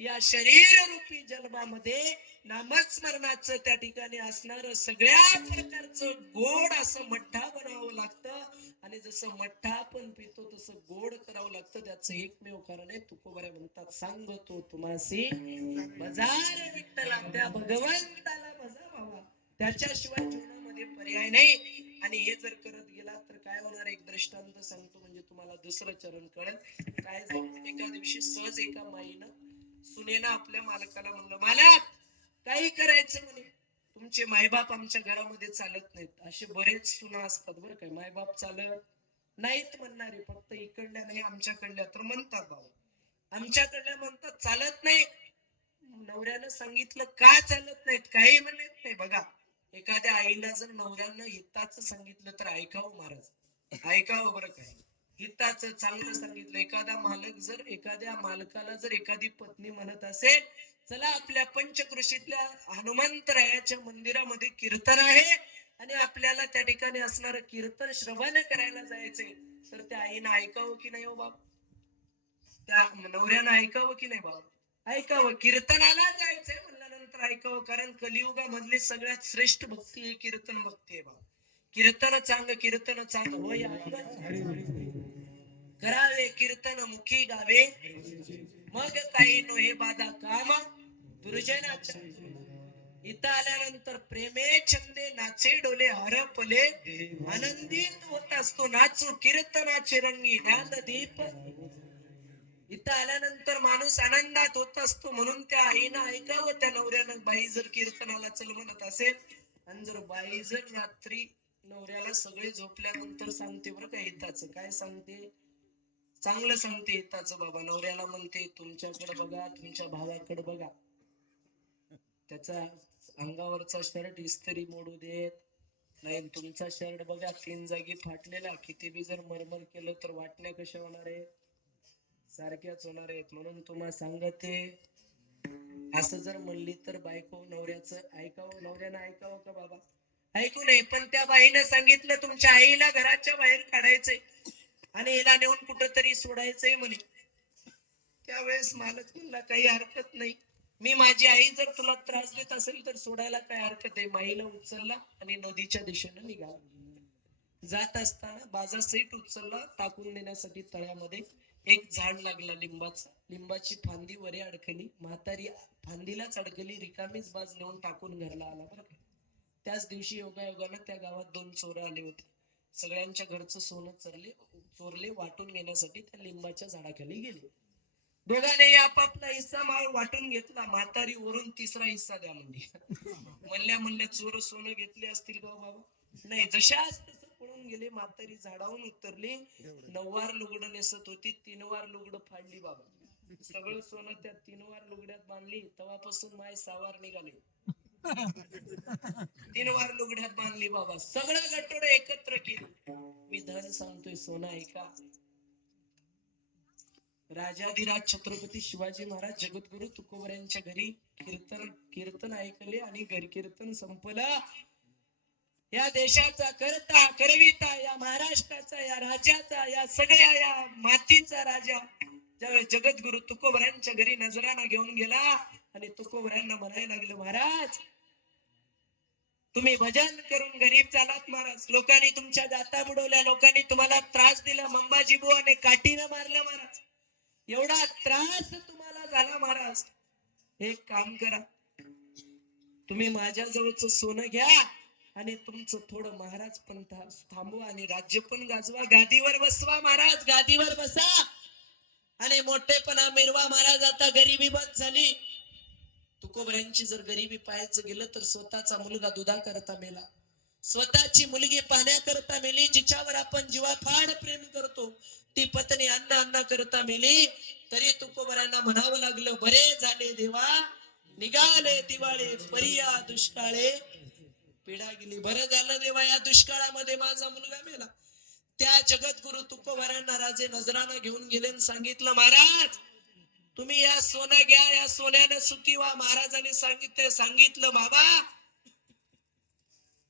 या शरीर रूपी जन्मामध्ये नामस्मरणाचं त्या ठिकाणी असणार सगळ्या प्रकारचं गोड असं मठ्ठा बनावं लागतं. आणि जसं मठ्ठा आपण पितो तसं गोड करावं लागतं. त्याचं एकमेव कारण आहे, तुकोबारे म्हणतात, सांगतो तुम्हासी बजार विठ्ठला, त्या भगवंताला भजा बाबा, त्याच्याशिवाय जीवनामध्ये पर्याय नाही. आणि हे जर करत गेला तर काय होणार, एक दृष्टांत सांगतो म्हणजे तुम्हाला दुसरं चरण कळेल. काय झालं, एका दिवशी सहज एका माईनं सुनेनं आपल्या मालकाला म्हणलं, मालक काही करायचं म्हणे, तुमचे मायबाप आमच्या घरामध्ये चालत नाहीत. असे बरेच सुना असतात बरं काय, मायबाप चालत नाहीत म्हणणारे, फक्त इकडल्या नाही आमच्याकडल्या तर म्हणतात बाबा, आमच्याकडल्या म्हणतात चालत नाही. नवऱ्यानं सांगितलं का चालत नाहीत, काही म्हणत नाही. बघा, एखाद्या आईला जर नवऱ्यानं हिताचं सांगितलं तर ऐकावं महाराज, ऐकावं बरं काय, हिताचं चांगलं सांगितलं. एखादा मालक जर एखाद्या मालकाला जर एखादी पत्नी म्हणत असेल, चला आपल्या पंचकृषीतल्या हनुमंतरायाच्या मंदिरामध्ये कीर्तन आहे आणि आपल्याला त्या ठिकाणी असणार कीर्तन श्रवण करायला जायचंय, तर त्या आईनं ऐकावं की नाही हो बाप, त्या नवऱ्यानं ऐकावं की नाही बाप, ऐकावं. कीर्तनाला जायचंय म्हणल्यानंतर ऐकावं, कारण कलियुगामधली सगळ्यात श्रेष्ठ भक्ती ही कीर्तन भक्ती आहे बाबा. कीर्तन चांग, कीर्तन चांग होय करावे, कीर्तन मुखी गावे, मग काही नो हे बाधा काम दुर्जनाच्या. इथं आल्यानंतर प्रेमे छंदे नाचे डोले हरपले, आनंदित होत असतो नाचू कीर्तनाचे रंगी ज्ञानदीप. इथं आल्यानंतर माणूस आनंदात होत असतो, म्हणून त्या आईनं ऐकावं, त्या नवऱ्यानं. बाई जर कीर्तनाला चल म्हणत असेल आणि जर बाई जर रात्री नवऱ्याला सगळे झोपल्यानंतर सांगते बरं का हिताचं, काय सांगते, चांगलं सांगते हिताचं बाबा, नवऱ्याला म्हणते तुमच्याकडे बघा, तुमच्या भावाकडे बघा, त्याचा अंगावरचा शर्ट इस्त्री मोडू देत नाही, तुमचा शर्ट बघा 3 जागी फाटलेला, किती बी जर मरमर केलं तर वाटण्या कशा होणार आहे, सारख्याच होणार आहेत. म्हणून तुम्हाला सांगते, असं जर म्हणली तर बायको नवऱ्याचं ऐकावं, नवऱ्यानं ऐकावं का बाबा, ऐकू नये. पण त्या बाईनं सांगितलं तुमच्या आईला घराच्या बाहेर काढायचंय आणि हिला नेऊन कुठंतरी सोडायचंय म्हणे, त्यावेळेस मालक म्हणला काही हरकत नाही, मी माझी आई जर तुला त्रास देत असेल तर सोडायला काय हरकत आहे. माईला उचलला आणि नदीच्या दिशेनं निघाला. जात असताना बाजा सहित उचलला टाकून देण्यासाठी तळ्यामध्ये. एक झाड लागला लिंबाचा, लिंबाची फांदी वरे अडकली, म्हातारी फांदीलाच अडकली, रिकामीच बाज नेऊन टाकून घरला आला बरं का. त्याच दिवशी योगायोगानं त्या गावात 2 चोर आले होते, सगळ्यांच्या घरचं सोनं चोरले वाटून घेण्यासाठी त्या लिंबाच्या झाडाखाली गेले. दोघांनी आपापला हिस्सा माळ वाटून घेतला. म्हातारी वरून तिसरा हिस्सा द्या म्हणली. म्हणल्या चोर सोनं घेतले असतील का बाबा, नाही, जशाच तसं पळून गेले. म्हातारी झाडावून उतरली, 9 वार लुगडं नेसत होती, 3 वार लुगडं फाडली बाबा, सगळं सोनं त्या 3 वार लुगड्यात बांधली. तेव्हापासून माय 6 वार निघाले, 3 वार लुगड्यात बांधली बाबा, सगळं गटोडं एकत्र केली. मी धन सांगतोय, सोनं ऐका. राजाधिराज छत्रपती शिवाजी महाराज जगद्गुरु तुकोबऱ्यांच्या घरी कीर्तन ऐकले आणि घर कीर्तन संपलं. या देशाचा करता करविता, या महाराष्ट्राचा, या राज्याचा, या सगळ्या या मातीचा राजा ज्यावेळेस जगद्गुरु तुकोबऱ्यांच्या घरी नजराना घेऊन गेला आणि तुकोबऱ्यांना म्हणायला लागले, महाराज तुम्ही भजन करून गरीब झालात महाराज, लोकांनी तुमच्या जाता बुडवल्या, लोकांनी तुम्हाला त्रास दिला, मंबाजी बुवाने काठीनं मारलं महाराज, एवढा त्रास तुम्हाला झाला महाराज, एक काम करा, तुम्ही माझ्या जवळचं सोनं घ्या आणि तुमचं थोडं महाराज पण थांबवा आणि राज्य पण गाजवा. गादीवर बसवा महाराज, गादीवर बसा आणि मोठेपणा मिरवा महाराज. आता गरिबी बंद झाली. तुकोबऱ्यांची जर गरिबी पाहायचं गेलं तर स्वतःचा मुलगा दुधा करता मेला, स्वतःची मुलगी पाहण्याकरता मेली. जिच्यावर आपण जीवाफाड प्रेम करतो ती पत्नी अन्न अन्न करता मेली. तरी तुकोबऱ्यांना म्हणावं लागलं, बरे झाले देवा निघाले दिवाळे, परिया दुष्काळे पिढा गेली. बरं झालं देवा या दुष्काळामध्ये माझा मुलगा मेला. त्या जगद्गुरु तुकोबऱ्यांना राजे नजरानं घेऊन गेले आणि सांगितलं, महाराज तुम्ही या सोनं घ्या, या सोन्यानं सुखी व्हा. महाराजांनी सांगितलं बाबा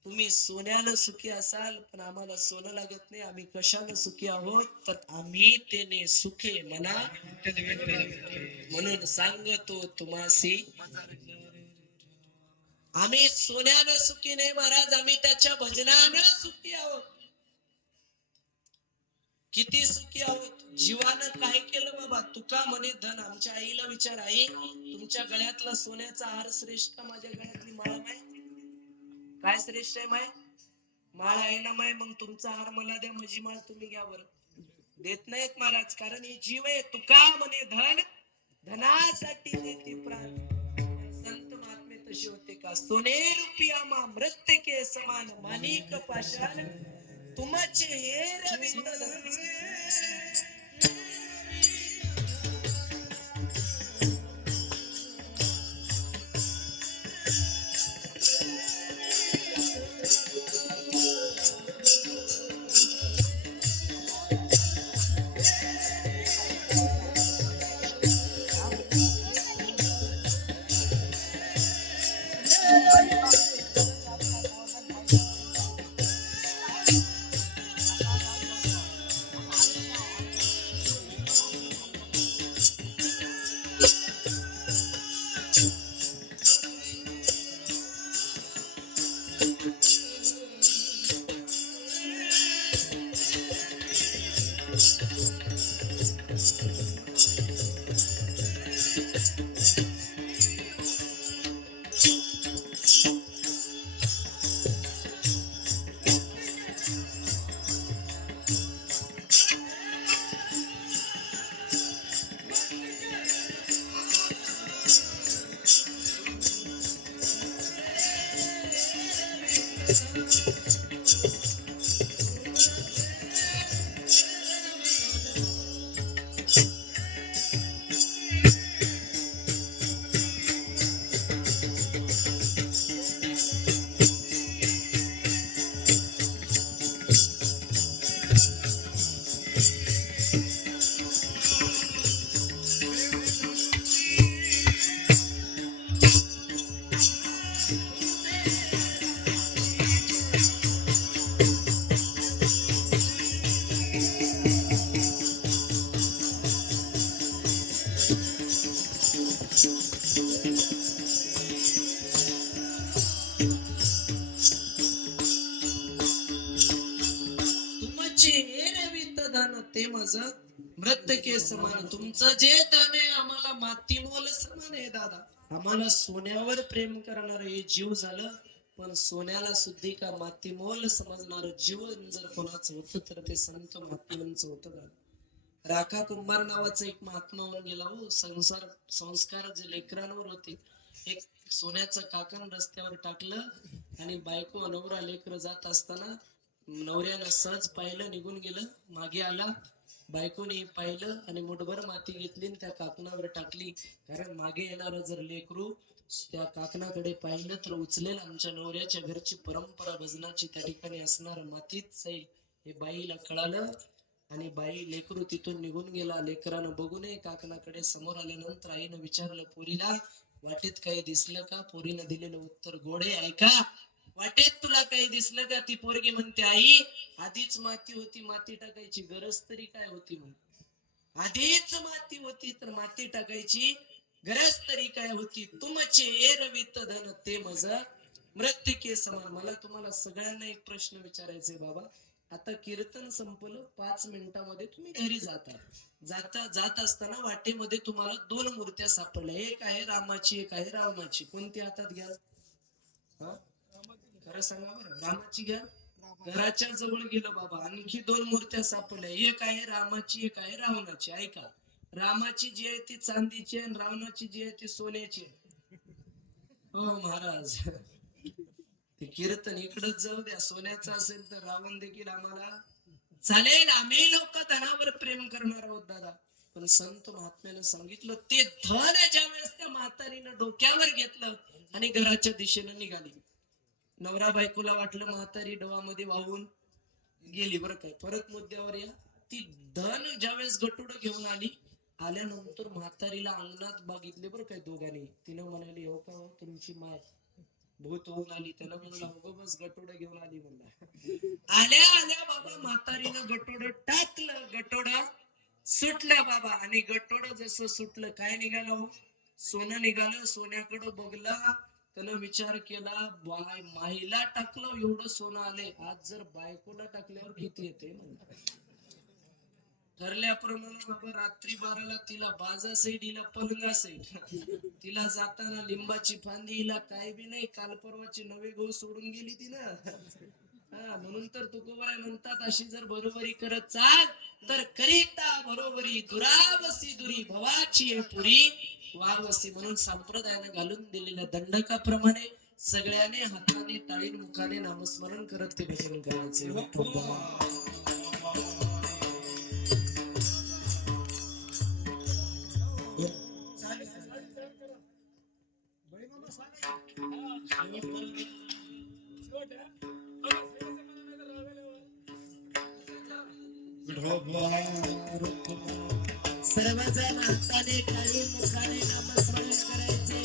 तुम्ही सोन्यानं सुखी असाल पण आम्हाला सोनं लागत नाही. आम्ही कशानं सुखी आहोत तर आम्ही तेने सुखे म्हणा म्हणून सांगतो तुम्हासी. आम्ही सोन्यानं सुखी नाही महाराज, आम्ही त्याच्या भजनानं सुखी आहोत. किती सुखी आहोत. जीवानं काय केलं बाबा. तुका म्हणे धन. आमच्या आईला विचार, आई तुमच्या गळ्यातला सोन्याचा हार श्रेष्ठ का माझ्या गळ्यातली माळ माय? काय श्रेष्ठ आहे माय? माळ आहे ना माय. मग तुमचा हार मला द्या, माझी माळ तुम्ही घ्या. बरं देत नाहीत महाराज, कारण ही जीव आहे. तुका म्हणे धन, धनासाठी देते प्राण. संत महात्मे तसे होते का? सोने रुपया मा मृत्य के समान, माणिक पाषाण तुमचे हे रविंद्र. ते माझं मृत्यके समान. तुमचं जे धन आहे आम्हाला माती मोल समान आहे दादा. आम्हाला सोन्यावर प्रेम करणार हे जीव झालं, पण सोन्याला सुद्धी का माती मोल समजणार जीवन जर कोणाचं होतं तर ते संत महात्म्यांचं होतं दादा. राखा कुंभार नावाचा एक महात्मा होऊन गेला हो. संस्कार जे लेकरांवर होते, एक सोन्याचं काकण रस्त्यावर टाकलं आणि बायको नवरा लेकर जात असताना नवऱ्याला सहज पाहिलं, निघून गेलं. मागे आला, बायकोने पाहिलं आणि मुठभर माती घेतली आणि त्या काकणावर टाकली. कारण मागे येणार जर लेकरू त्या काकणाकडे पाहिलं तर उचलेल. आमच्या नवऱ्याच्या घरची परंपरा भजनाची त्या ठिकाणी असणार मातीत जाईल हे बाईला कळालं आणि बाई लेकरू तिथून निघून गेला. लेकरानं बघू नये काकणाकडे. समोर आल्यानंतर आईनं विचारलं पोरीला, वाटेत काही दिसलं का? पोरीनं दिलेलं उत्तर गोडे, ऐका वाटेत तुला काही दिसलं का? ती पोरगी म्हणते, आई आधीच माती होती, माती टाकायची गरज तरी काय होती? म्हणून आधीच माती होती तर माती टाकायची गरज तरी काय होती? तुमचे एरवित धन ते मज मृत्युके समान. मला तुम्हाला सगळ्यांना एक प्रश्न विचारायचा आहे बाबा. आता कीर्तन संपलं, 5 मिनिटांमध्ये तुम्ही घरी जात असताना वाटेमध्ये तुम्हाला 2 मूर्त्या सापडल्या. एक आहे रामाची, एक आहे रावणाची. कोणती हातात घ्याल? खरं सांगा बरं, रामाची घ्या. घराच्या जवळ गेलं बाबा, आणखी दोन मूर्त्या सापडल्या. एक आहे रामाची, एक आहे रावणाची. ऐका, रामाची जी आहे ती चांदीची आणि रावणाची जी आहे ती सोन्याची आहे. हो महाराज, ते कीर्तन इकडच जाऊ द्या. सोन्याचं असेल तर रावण देखील आम्हाला चालेल. आम्ही लोक धनावर प्रेम करणार आहोत दादा. पण संत महात्म्यानं सांगितलं, ते धन ज्या वेळेस त्या म्हातारीनं डोक्यावर घेतलं आणि घराच्या दिशेनं निघाली. नवरा बायकोला वाटलं म्हातारी डोहामध्ये वाहून गेली. बरं काय, परत मुद्द्यावर या. ती धन ज्यावेळेस गटुड घेऊन आली, आल्यानंतर म्हातारीला अंगणात बघितले बरं काय दोघांनी. तिनं म्हणाली, हो का हो, तुमची माय भूत होऊन आली. त्याला म्हणला, हो बस गटोड घेऊन आली म्हणला. आल्या आल्या बाबा म्हातारीनं गटोड टाकलं, गटोड सुटलं बाबा. आणि गटोड जसं सुटलं, काय निघालं हो, सोनं निघालं. सोन्याकडं बघला, त्यानं विचार केला, बाय माईला टाकलं एवढं सोनं आले, आज जर बायकोला टाकल्यावर किती येते. ठरल्याप्रमाणे बाबा रात्री 12ला तिला बाजा सैड, हिला पलंगा सैड. तिला जाताना लिंबाची फांदी, हिला काय बी नाही. काल परवाची नवे गहू सोडून गेली ती ना. हा, म्हणून तर तुकोबाई म्हणतात, अशी जर बरोबरी करत चाल तर करिता बरोबरी, दुरावसी दुरी भवाची पुरी वावसी. म्हणून संप्रदायाने घालून दिलेल्या दंडकाप्रमाणे सगळ्याने हाताने टाळी मुखाने नामस्मरण करत ते भजन करायचे. सर्वजण हाताने टाळी मुखाने नामस्मरण करायचे.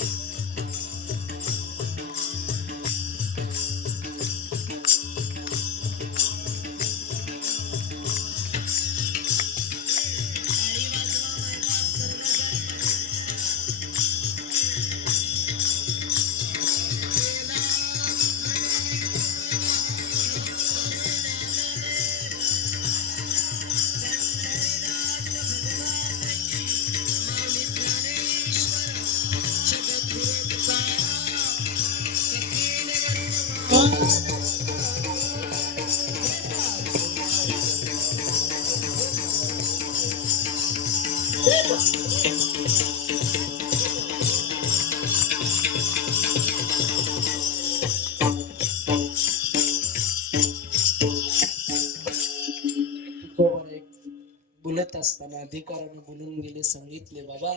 बोलत असताना अधिकाराने बोलून गेले, सांगितले, बाबा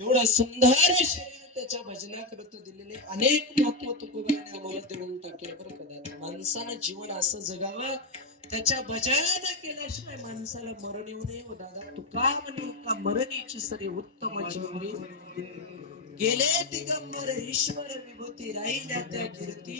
एवढं सुंदर शरीर त्याच्या भजनाकरता दिलेले अनेक महत्व तुकोबाने आम्हाला देऊन टाकले. बरं का, माणसानं जीवन असं जगावं, त्याच्या भजन केल्याशिवाय माणसाला मरण येऊ नये. हो दादा, तुका म्हणे का मरणीची सरी उत्तम जीवनी, गेले दिगंबर ईश्वर विभूती, राहिल्या त्या कीर्ती.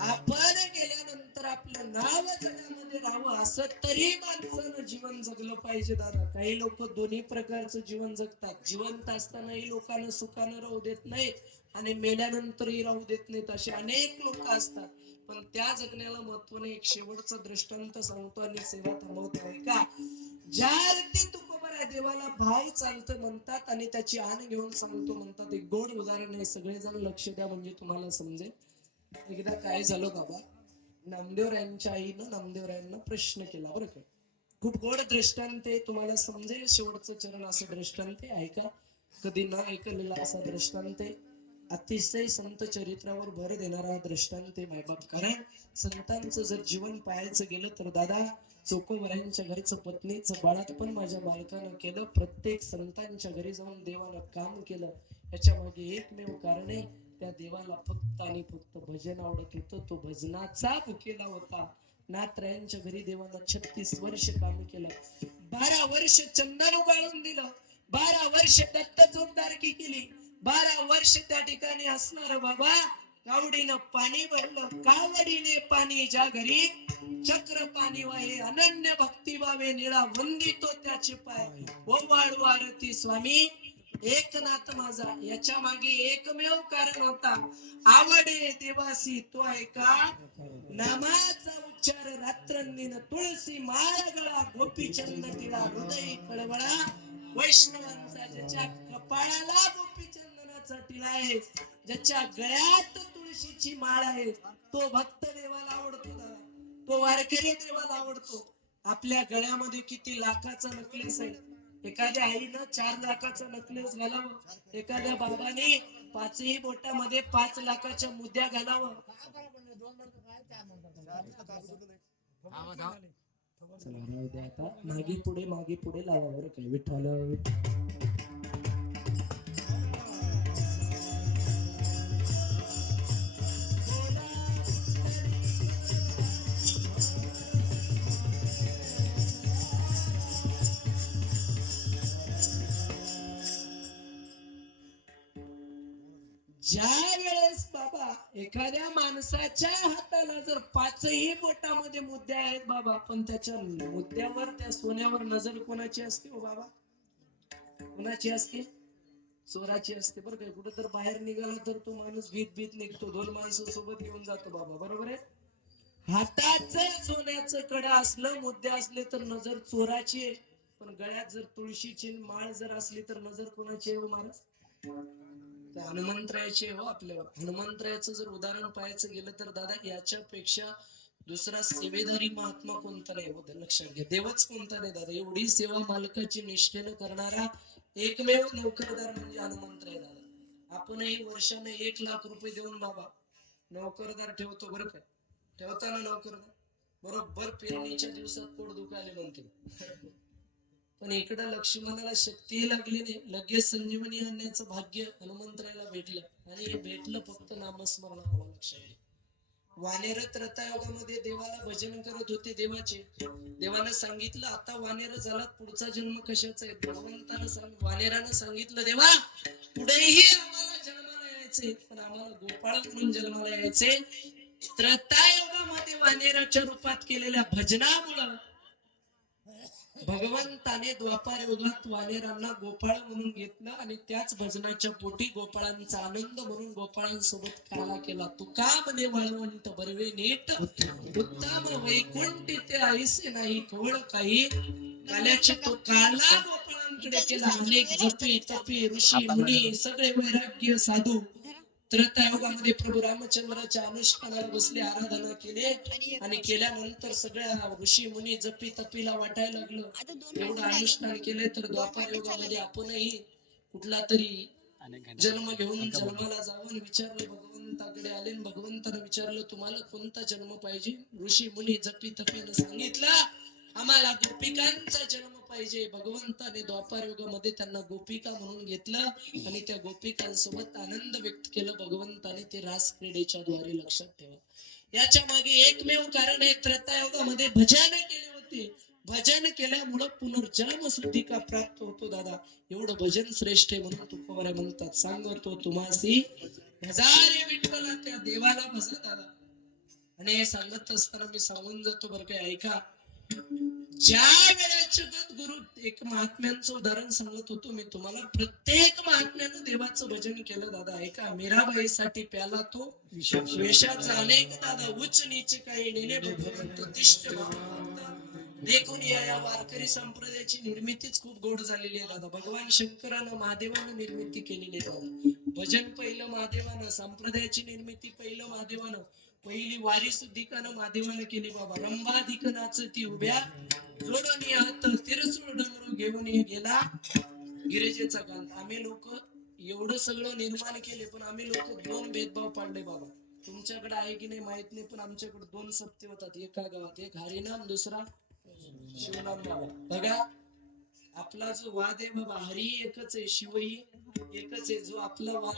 आपण गेल्यानंतर आपलं नाव जगामध्ये राहावं, असं तरी माणसानं जीवन जगलं पाहिजे दादा. काही लोक दोन्ही प्रकारचं जीवन जगतात. जिवंत असतानाही लोकांना सुखानं राहू देत नाही आणि मेल्यानंतरही राहू देत नाहीत, असे अनेक लोक असतात. पण त्या जगण्याला महत्व नाही. एक शेवटचा दृष्टांत सांगतो आणि सेवा थांबवतो आहे का. ज्या रीती तुकोबरा देवाला भाव चालतं म्हणतात आणि त्याची आण घेऊन सांगतो म्हणतात. एक गोड उदाहरण आहे, सगळेजण लक्ष द्या म्हणजे तुम्हाला समजेल. एकदा काय झालं बाबा, नामदेवरायांच्या आईनं नामदेवरायांना प्रश्न केला. बरं का, खूप गोड दृष्टांत आहे, तुम्हाला समजेल. शेवटचं चरण असं दृष्टांत आहे, ऐका. कधी न ऐकलेला असा दृष्टांत आहे. अतिशय संत चरित्रावर भर देणारा दृष्टांत आहे मायबाप. कारण संतांचं जर जीवन पाहायचं गेलं तर दादा, चोकोबरायांच्या घरचं पत्नीचं बाळात पण माझ्या बालकानं केलं. प्रत्येक संतांच्या घरी जाऊन देवानं काम केलं. याच्या मागे एकमेव कारण आहे, त्या देवाला फक्त आणि फक्त भजन आवडत होतं. तो भजनाचा भुकेला होता. नाथरायांच्या घरी देवानं 36 वर्ष काम केलं. 12 वर्ष चंदन उगाळून दिलं. 12 वर्ष दत्त जोमदारकी केली. 12 वर्ष त्या ठिकाणी असणार बाबा कावडीनं पाणी भरलं. कावडीने पाणी ज्या घरी चक्र पाणी वाहे, अनन्य भक्ती भावे निळा वंदितो त्याचे पाय. ओवाळू आरती स्वामी एकनाथ माझा. याच्या मागे एकमेव कारण होता, आवडे देवासी तो ऐका नामाचा उच्चार रात्रंदिन. तुळशी माळ गळा, गोपीचंद तिळा हृदय कळवळा. वैष्णवांचा ज्याच्या कपाळाला गोपीचंदनाचा टिळा आहे, ज्याच्या गळ्यात तुळशीची माळ आहे, तो भक्त देवाला आवडतो दादा, तो वारकरी देवाला आवडतो. आपल्या गळ्यामध्ये किती लाखाचा नकलेस आहे. एखाद्या आईनं 4 लाखाचा नकलेस घालावं, एखाद्या बाबाने 5ही बोटामध्ये 5 लाखाच्या मुद्द्या घालावं. चला राहू द्या आता, मागे पुढे लावा बरं काय. विठ्ठल ज्या वेळेस बाबा एखाद्या माणसाच्या हाताला जर 5ही बोटामध्ये मुद्दे आहेत बाबा, पण त्याच्या मुद्द्यावर, त्या सोन्यावर नजर कोणाची असते हो बाबा? कोणाची असते? चोराची असते बरं काय. कुठे तर बाहेर निघाला तर तो माणूस भीत निघतो, 2 माणसं सोबत घेऊन जातो बाबा, बरोबर आहे. हाताचं सोन्याचं कडा असलं, मुद्दे असले तर नजर चोराची आहे. पण गळ्यात जर तुळशीची माळ जर असली तर नजर कोणाची आहे हो महाराज? हनुमंतरायाचे हो. आपल्यावर हनुमंतरायाचं जर उदाहरण पाहायचं गेलं तर दादा, याच्यापेक्षा दुसरा सेवेदारी महात्मा कोणता नाही हो. लक्षात घ्या, देवच कोणता नाही दादा. एवढी सेवा मालकाची निष्ठेनं करणारा एकमेव नोकरदार म्हणजे हनुमंतराय दादा. आपणही वर्षाने 1 लाख रुपये देऊन बाबा नोकरदार ठेवतो बरं काय. ठेवताना नोकरदार बरोबर पेरणीच्या दिवसात पोट दुखायला म्हणते. पण इकडं लक्ष्मणाला शक्ती लागली नाही, लगेच संजीवनी आणण्याचं भाग्य हनुमंतरायला भेटलं. आणि हे भेटलं फक्त नामस्मरणामुळे. लक्षात घ्या, वानेर त्रतायुगामध्ये देवाला भजन करत होते देवाचे. देवानं सांगितलं आता वानेर झाला, पुढचा जन्म कशाचा आहे. भगवंतानं वानेरानं सांगितलं देवा पुढेही आम्हाला जन्माला यायचे, पण आम्हाला गोपाळ म्हणून जन्माला यायचे. त्रतायुगामध्ये वानेराच्या रूपात केलेल्या भजनामुळं भगवंताने द्वापार युगात वानेरांना गोपाळ म्हणून घेतलं आणि त्याच भजनाच्या पोटी गोपाळांचा आनंद म्हणून गोपाळांसोबत काला केला. तुका म्हणे वाळवंट बरवे नीट, उत्तम वैकुंठी ते ऐसे नाही कवळ काही. काल्याचे तो काला गोपाळांकडे केला. अनेक जपी तपी ऋषी मुनी सगळे वैराग्य साधू त्रतायुगामध्ये प्रभू रामचंद्राच्या अनुष्ठानाला बसले, आराधना केले आणि केल्यानंतर सगळ्या ऋषी मुनी जपी तपीला वाटायला लागलं. एवढं अनुष्ठान केले तर द्वापार युगामध्ये आपणही कुठला तरी जन्म घेऊन जन्माला जावं. विचारलं भगवंताकडे आले, भगवंतानं विचारलं तुम्हाला कोणता जन्म पाहिजे. ऋषी मुनी जपी तपीनं सांगितलं आम्हाला गोपिकांचा जन्म पाहिजे. भगवंताने द्वापार युगामध्ये त्यांना गोपिका म्हणून घेतलं आणि त्या गोपिकांसोबत आनंद व्यक्त केलं भगवंताने, ते रास क्रीडेच्या द्वारे. लक्षात ठेवा, याच्या मागे एकमेव कारण आहे, त्रतायुगामध्ये भजन केले होते. भजन केल्यामुळं पुनर्जन्म सुद्धिका प्राप्त होतो दादा. एवढं भजन श्रेष्ठ आहे म्हणून तुकोबारे म्हणतात, सांगतो तुम्हासी हजारे विठ्ठला त्या देवाला भजा दादा. आणि हे सांगत असताना मी सांगून जातो बरं काय, ऐका. ज्या वेळेचे गुरु एक महात्म्यांचं उदाहरण सांगत होतो मी तुम्हाला. प्रत्येक महात्म्यानं देवाचं भजन केलं दादा. ऐका, मीराबाईसाठी प्याला तो वेशाचा अनेक दादा, उच्च नीच काही नेले भगवंत दिष्ट देखून या वारकरी संप्रदायाची निर्मितीच खूप गोड झालेली आहे दादा. भगवान शंकरानं महादेवानं निर्मिती केलेली आहे दादा. भजन पहिलं महादेवानं, संप्रदायाची निर्मिती पहिलं महादेवानं, पहिली वारी सुद्धिकानं महादेवानं केली बाबा. रंभाधिक नाचती उभ्या जोडून हात तिरसुळ डमरू घेऊन गेला गिरिजेचा कांत. आम्ही लोक एवढं सगळं निर्माण केले, पण आम्ही लोक 2 भेदभाव पाडले बाबा. तुमच्याकडे आहे की नाही माहित नाही, पण आमच्याकडे 2 सप्ते होतात एका गावात. एक हरिनाम, दुसरा शिवनाम बाबा. बघा, आपला जो वाद आहे बाबा, हरी एकच आहे, शिवही एकच आहे. जो आपला वाद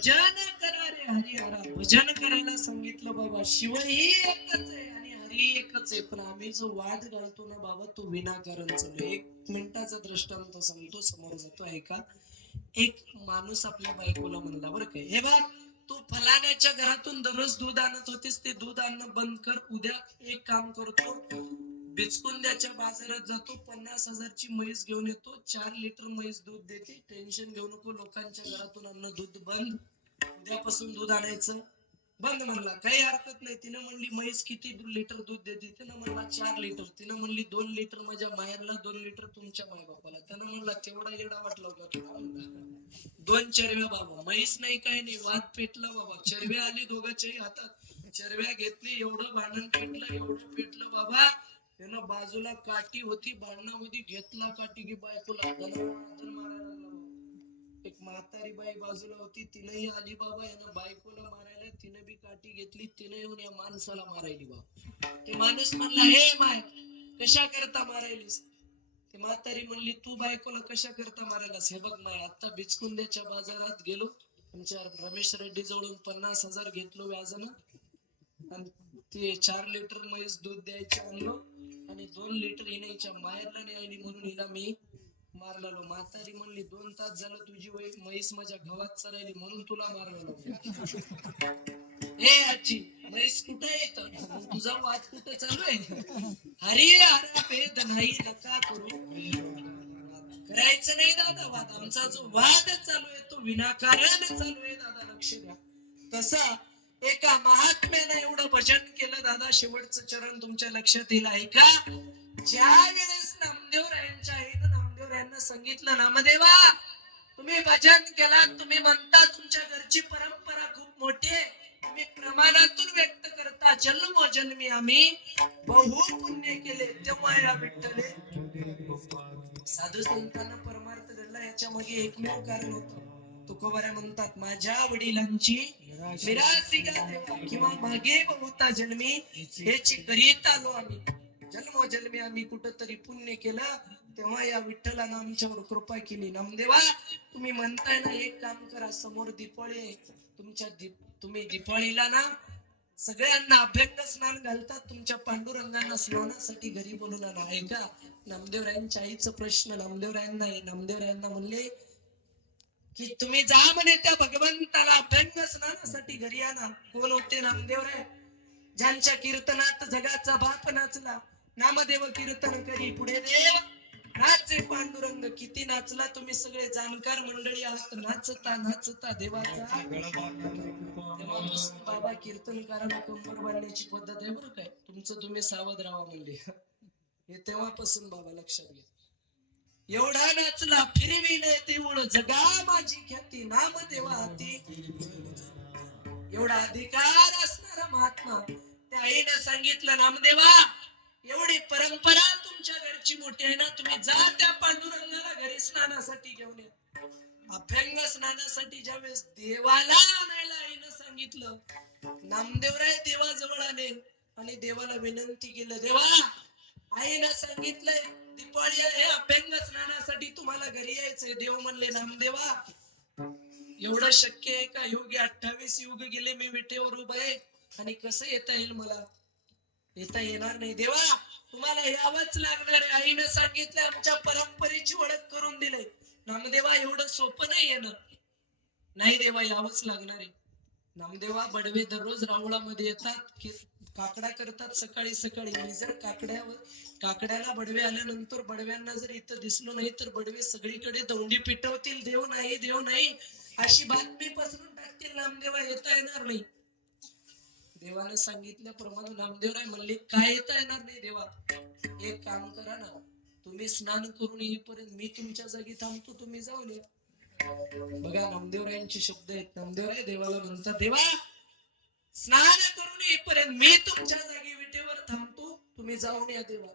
भजन करा रे हरिहरा. भजन करायला सांगितलं बाबा. शिव ही एकच आहे आणि हरी एकच आहे, पण आम्ही जो वाद घालतो ना बाबा तो विनाकारण चालू. एक मिनिटाचा दृष्टांत सांगतो, समोर जातो ऐका. एक माणूस आपल्या बायकोला म्हणला बरं काय, हे बघ तू फलाण्याच्या घरातून दररोज दूध आणत होतीस, ते दूध आणणं बंद कर. उद्या एक काम करतो, बिचकुंद्याच्या बाजारात जातो, 50,000ची म्हैस घेऊन येतो, 4 लिटर म्हैस दूध देते. टेन्शन घेऊ नको, लोकांच्या घरातून आणणं दूध बंद. उद्यापासून दूध आणायचं बंद. म्हणला काही हरकत नाही. तिनं म्हणली म्हैस किती लिटर दूध देते? तिनं म्हणला 4 लिटर. तिनं म्हणली 2 लिटर माझ्या माहेरला, 2 लिटर तुमच्या मायबापाला. त्यानं म्हणला तेवढा येडा वाटला होता तुला? म्हणला 2 चरव्या बाबा. म्हैस नाही काही नाही, वाद पेटला बाबा. चरव्या आली दोघांच्याही हातात, चरव्या घेतली, एवढं भांडण पेटलं, एवढं पेटलं बाबा. त्यानं बाजूला काठी होती, भांडणामध्ये घेतला काठी की बायकोला धनाधन मारायला लागला बाबा. एक म्हातारी बाई बाजूला होती, तिनंही आली बाबा. यानं बायकोला मारायला, तिनं बी काठी घेतली, तिनं येऊन या माणसाला मारायली बाबा. ते माणूस म्हणला, हे माय कशा करता मारायलीस? ते म्हातारी म्हणली, तू बायकोला कशा करता मारायलास? हे बघ माय, आता बिचकुंद्याच्या बाजारात गेलो, आमच्या रमेश रेड्डी जवळून 50,000 घेतलो व्याजानं, आणि ते 4 लिटर म्हैस दूध द्यायचे आणलो, आणि 2 लिटर हिनेच्या माहेरला नाही आली म्हणून हिला मी मारलेलो. म्हातारी म्हणली, 2 तास झालं तुझी म्हैस माझ्या गव्हात चरायली म्हणून तुला मारलेलो. ए आजी, म्हैस कुठे येत? तुझा वाद कुठे चालू आहे? हरी हरा भेद नाही नका करू. करायचं नाही दादा वाद. आमचा जो वाद चालू आहे तो विनाकारण चालू आहे दादा, लक्ष द्या. तसा एका महात्म्यानं एवढं भजन केलं दादा. शेवटचं चरण तुमच्या लक्षात येईल ऐका. ज्या वेळेस नामदेवरायांच्या आईनं नामदेवरायांना सांगितलं, नामदेवा तुम्ही भजन केला, तुम्ही म्हणता तुमच्या घरची परंपरा खूप मोठी आहे, तुम्ही प्रमाणातून व्यक्त करता, जन्मोजन्मी आम्ही बहु पुण्य केले. तेव्हा या विठ्ठले साधू संतांना परमार्थ घडला. याच्या मागे एकमेव कारण होतं. तुकोबाऱ्या म्हणतात, माझ्या वडिलांची मिरासी गा देवा, किंवा मागे बहुता जन्मी हेची करीत आलो आम्ही. जन्मोजन्मी आम्ही कुठंतरी पुण्य केलं, तेव्हा या विठ्ठलानं आमच्यावर कृपा केली. नामदेवा तुम्ही म्हणताय ना, एक काम करा, समोर दिपाळी तुमच्या तुम्ही दिपाळीला ना सगळ्यांना अभ्यंग स्नान घालतात, तुमच्या पांडुरंगांना स्नानासाठी घरी बोलून आणा. ऐका, नामदेवरायांच्या आईचा प्रश्न नामदेवरायांना आहे. नामदेवरायांना म्हणले की तुम्ही जा म्हणे त्या भगवंताला अभ्यंग स्नानासाठी घरी आणा. कोण होते नामदेवराय? ज्यांच्या कीर्तनात जगाचा बाप नाचला. नामदेव कीर्तन करी पुढे देव नाचे पांडुरंग. किती नाचला तुम्ही सगळे जाणकार मंडळी आहात. नाचता नाचता देवाचा. तेव्हापासून बाबा कीर्तनकारांना कंबर बांधण्याची पद्धत आहे बरं काय. तुमचं तुम्ही सावध राहा म्हणले. हे तेव्हापासून बाबा लक्षात घ्या. एवढा नाचला फिरविले तेवढं जगा माझी ख्याती, नामदेवा हाती एवढा अधिकार असणारा महात्मा. त्या आईने सांगितलं, नामदेवा एवढी परंपरा तुमच्या घरची मोठी आहे ना, तुम्ही जा त्या पांडुरंगाला घरी स्नानासाठी घेऊन या. अभ्यंग स्नानासाठी ज्यावेळेस देवाला आणायला आईनं सांगितलं, नामदेवराय देवाजवळ आले आणि देवाला विनंती केलं, देवा आईनं सांगितलंय दिपाळी आहे, अभ्यंग स्नानासाठी तुम्हाला घरी यायचंय. देव म्हणले, नामदेवा एवढं शक्य आहे का? योगी 28 युग गेले मी विटेवर उभा आहे, आणि कसं येता येईल मला? येता येणार नाही. देवा तुम्हाला यावंच लागणार आहे. आईनं सांगितलं, आमच्या परंपरेची ओळख करून दिले. नामदेवा एवढं सोपं नाही येणं. नाही देवा यावंच लागणार आहे. नामदेवा बडवे दररोज रावळामध्ये येतात, काकडा करतात सकाळी सकाळी. मी जर काकड्याला बडवे आल्यानंतर बडव्यांना जर इथं दिसलो नाही तर बडवे सगळीकडे दौंडी पिटवतील, देव नाही देव नाही अशी बातमी पसरून टाकतील. नामदेवा येता येणार नाही. देवाने सांगितल्याप्रमाणे नामदेवराय म्हणले, काय येता येणार नाही देवा? एक काम करा ना, तुम्ही स्नान करून येईपर्यंत मी तुमच्या जागी थांबतो, तुम्ही जाऊन या. बघा नामदेवरायांचे शब्द आहेत. नामदेवराय देवाला म्हणतात, देवा स्नान करून येईपर्यंत मी तुमच्या जागी विटेवर थांबतो, तुम्ही जाऊन या. देवा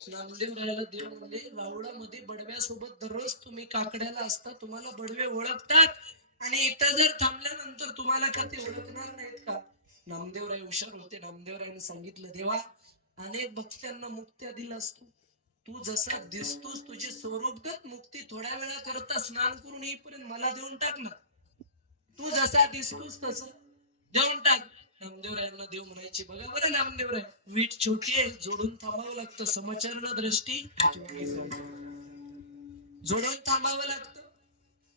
नामदेवरायाला देव म्हणले, रावळामध्ये बडव्यासोबत दररोज तुम्ही काकड्याला असता, तुम्हाला बडवे ओळखतात, आणि इथं जर थांबल्यानंतर तुम्हाला का ते ओळखणार नाहीत का? नामदेवराय हुशार होते. नामदेवरायाने सांगितलं, देवा अनेक भक्तांना मुक्त्या दिलास तू जसा दिसतोस, तुझी स्वरूपगत मुक्ती थोड्या वेळा करता स्नान करून येईपर्यंत मला देऊन टाक ना. तू जसा दिसतोस तसं देऊन टाक. नामदेवरायांना देव म्हणायचे. बघा बरं नामदेवराय, वीट छोटी आहे, जोडून थांबावं लागतं. समचरण दृष्टी जोडून थांबावं लागतं.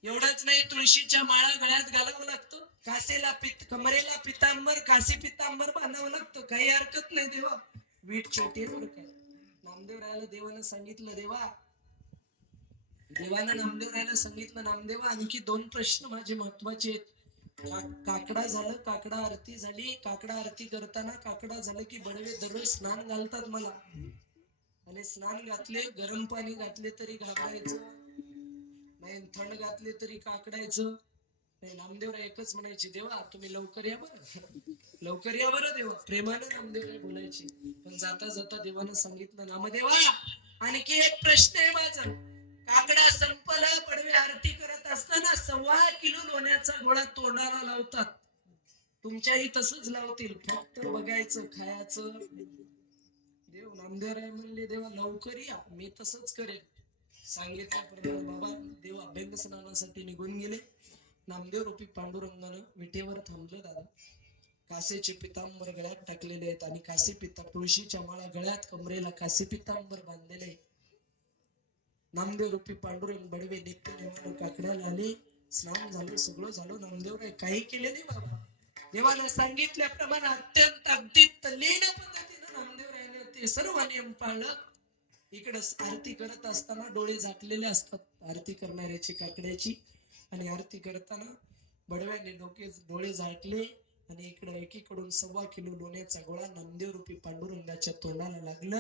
एवढंच नाही, तुळशीच्या माळा गळ्यात घालावं लागतं. कासेला कमरेला पितांबर, काशी पितांबर बांधावं लागतं. काही हरकत नाही देवा, वीट छोटी आहे बरं काय. नामदेवरायाला देवानं सांगितलं, देवानं नामदेवरायाला सांगितलं, नामदेवा आणखी 2 प्रश्न माझे महत्वाचे आहेत. काकडा झालं, काकडा आरती झाली. काकडा आरती करताना काकडा झालं की बडवे दररोज स्नान घालतात मला, आणि स्नान घातले, गरम पाणी घातले तरी घाबरायचं नाही, थंड घातले तरी काकडायचं नाही. नामदेवराय एकच म्हणायचे, देवा तुम्ही लवकर या बरं, लवकर या बरं देवा. प्रेमानं नामदेवराय बोलायचे. पण जाता जाता देवानं सांगितलं, नामदेवा आणखी एक प्रश्न आहे माझा. काकडा संपला, पडवे आरती करत असताना 1.25 किलो लोण्याचा गोळा तोंडाला लावतात. तुमच्याही तसंच लावतील, फक्त बघायचं, खायचं. देव नामदेवराय म्हणले, देवा लवकर या, मी तसंच करेन. सांगितल्याप्रमाणे बाबा देव अभ्यंग स्नानासाठी निघून गेले. नामदेव रूपी पांडुरंगानं विटेवर थांबलं. दादा कासेचे पितांबर गळ्यात टाकलेले आहेत, आणि काशी तुळशीच्या माळा गळ्यात, कमरेला काशी पितांबर बांधलेले. नामदेव रूपी पांडुरंग बडवे नित्य नेमानं काकड्याला आले. स्नान झालं, सगळं झालं. नामदेवराय काही केले नाही बाबा. देवानं सांगितल्याप्रमाणे अत्यंत अगदी तल्लीन पद्धतीनं नामदेवरायाने ते सर्व नियम पाळलं. इकडे आरती करत असताना डोळे झाकलेले असतात आरती करणाऱ्याची, काकड्याची. आणि आरती करताना बडव्याने डोळे झाकले, आणि इकडे एकीकडून 1.25 किलो लोण्याचा गोळा नामदेव रूपी पांडुरंगाच्या तोंडाला लागलं.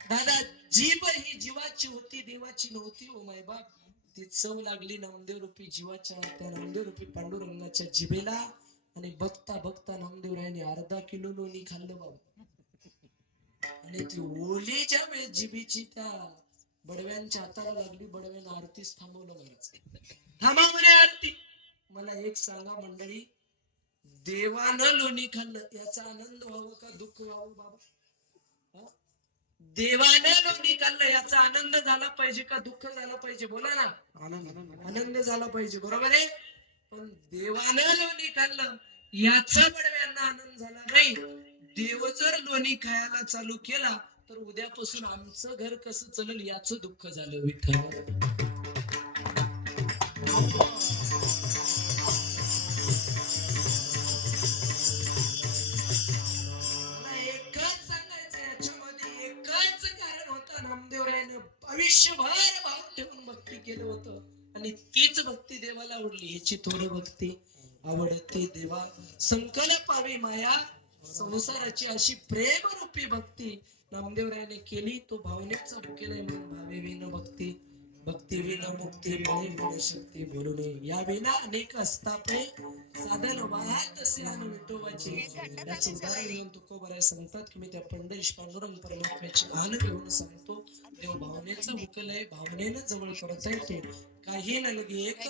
दादा जीभ ही जीवाची होती, देवाची नव्हती. ओ माय बाप, ती चव लागली नामदेव रूपी जीवाच्या, त्या नामदेव रूपी पांडुरंगाच्या जिभेला. आणि बघता बघता नामदेवरायाने 1/2 किलो लोणी खाल्लं बाबा. आणि ती ओली ज्या वेळेस जिभेची त्या बडव्यांच्या हाताला लागली, बडव्यानं आरतीच थांबवलं. महाराज थांबा म्हणे आरती. मला एक सांगा मंडळी, देवानं लोणी खाल्लं, याचा आनंद व्हावं का दुःख व्हावं बाबा? देवाने लोणी खाल्लं, याचा आनंद झाला पाहिजे का दुःख झाला पाहिजे? बोला ना. आनंद झाला पाहिजे, बरोबर आहे. पण देवानं लोणी खाल्लं, याचा बडव्यांना आनंद झाला नाही. देव जर लोणी खायला चालू केला तर उद्यापासून आमचं घर कसं चलेल याचं दुःख झालं. विठ्ठल नामदेवरायानं आयुष्यभर भाव ठेवून भक्ती केलं होतं, आणि तीच भक्ती देवाला आवडली. ह्याची थोडी भक्ती आवडते देवा, संकल्पावी माया संसाराची अशी प्रेमरूपी भक्ती नामदेवरायाने केली. तो भावनेचा केलंय म्हणून भावे विन भक्ती, भक्ती विना मुक्ती, बळे विना शक्ती बोलणे. या विना अनेक असतापे साधन वाहत असे आन विठोबाचे. याचं उदाहरण घेऊन तुकोबराय सांगतात की मी त्या पंढरीश पांडुरंग परमात्म्याची आन घेऊन सांगतो. देव भावनेचा हुकलय, भावनेनं जवळ करता येतो. काही न लगे एक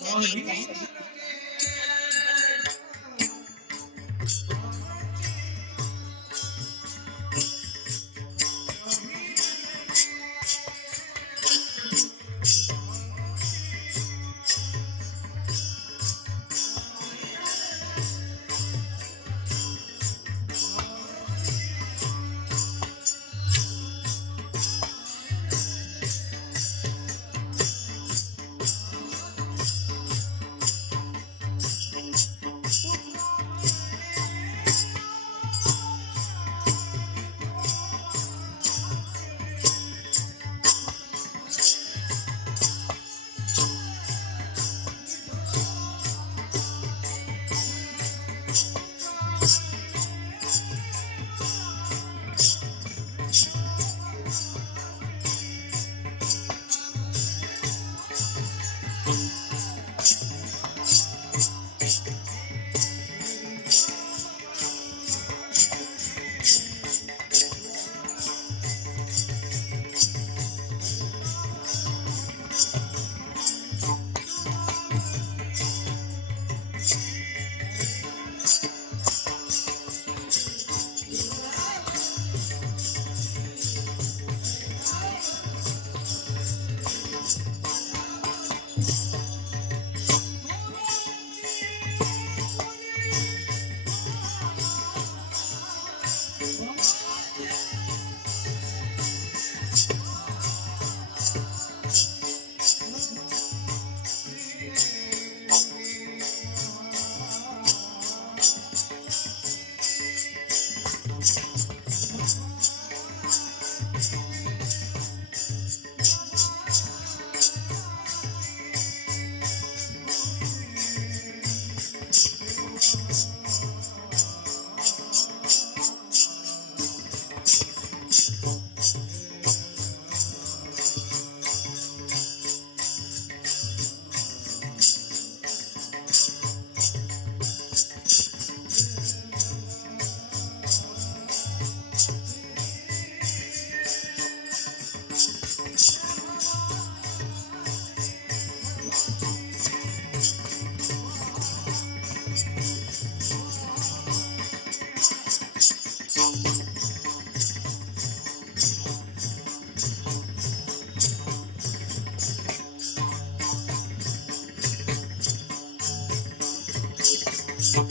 काही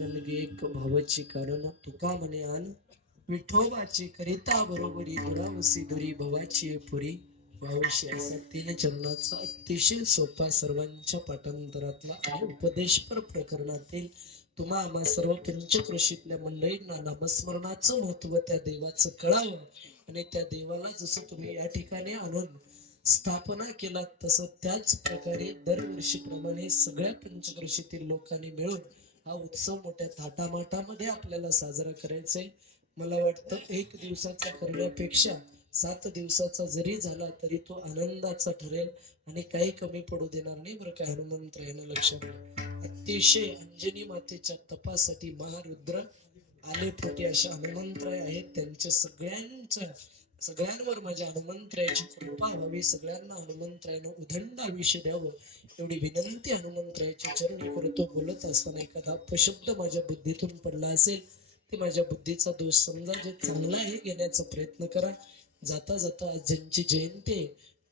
नलगे एक भावाची कारण तुका म्हणे आण विठोबाची करिता बरोबरी दुरावसी दुरी भवाची पुरी भावशी असा 3 चरणाचा अतिशय सोपा सर्वांच्या पाठांतरातला आणि उपदेशपर प्रकरणातील तुम्हा आम्हा सर्व पंचक्रोशीतल्या मंडळींना नामस्मरणाचं महत्व त्या देवाचं कळावं आणि त्या देवाला जसं तुम्ही या ठिकाणी आणून स्थापना केला तसं त्याच प्रकारे दरवर्षीप्रमाणे सगळ्या पंचक्रोशीतील लोकांनी मिळून हा उत्सव मोठ्या थाटामाटामध्ये आपल्याला साजरा करायचा आहे. मला वाटतं 1 दिवसाचा करण्यापेक्षा 7 दिवसाचा जरी झाला तरी तो आनंदाचा ठरेल आणि काही कमी पडू देणार नाही बरं काय. हनुमंतरायानं लक्षात घ्या. अतिशय अंजनी मातेच्या तपासाठी महारुद्र आले पोटी अशा हनुमंतराय आहेत. त्यांच्या सगळ्यांवर माझ्या हनुमंतरायाची कृपा व्हावी, सगळ्यांना हनुमंतरायानं उदंड आयुष्य द्यावं एवढी विनंती हनुमंतरायाची चरणी करतो. बोलत असताना एखादा अपशब्द माझ्या बुद्धीतून पडला असेल ते माझ्या बुद्धीचा दोष समजा. जे चांगला आहे घेण्याचा प्रयत्न करा. जाता जाता आज ज्यांची जयंती आहे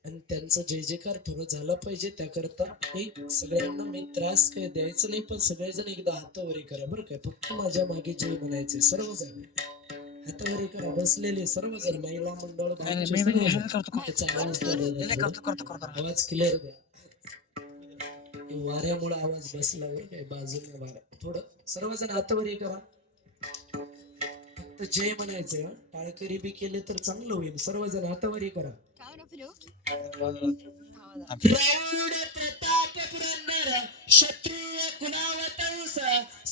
आणि त्यांचं जय जयकार थोडं झालं पाहिजे त्याकरता एक सगळ्यांना मी त्रास काय द्यायचं नाही, पण सगळेजण एकदा हातावरी करा बरं काय. फक्त माझ्या मागे जय म्हणायचे सर्वजण हातावरी करा. बसलेले सर्वजण महिला मंडळ आवाज क्लिअर द्या. वाऱ्यामुळे आवाज बसला बरं काय बाजूला वारा. थोडं सर्वजण हातावरी करा. फक्त जय म्हणायचे. टाळकरी बी केले तर चांगलं होईल. सर्वजण हातावरी करा. प्रौढ प्रताप पुरंदर क्षत्रिय कुलावतंस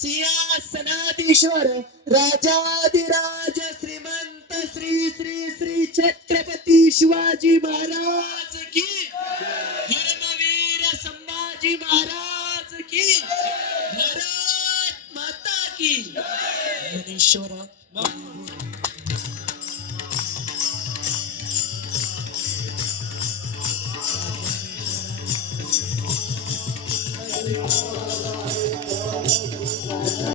सिंहासनाधीश्वर राजाधिराज श्रीमंत श्री श्री श्री छत्रपती शिवाजी महाराज की, धर्मवीर संभाजी महाराज की, भारत माता की. ज्ञानेश्वर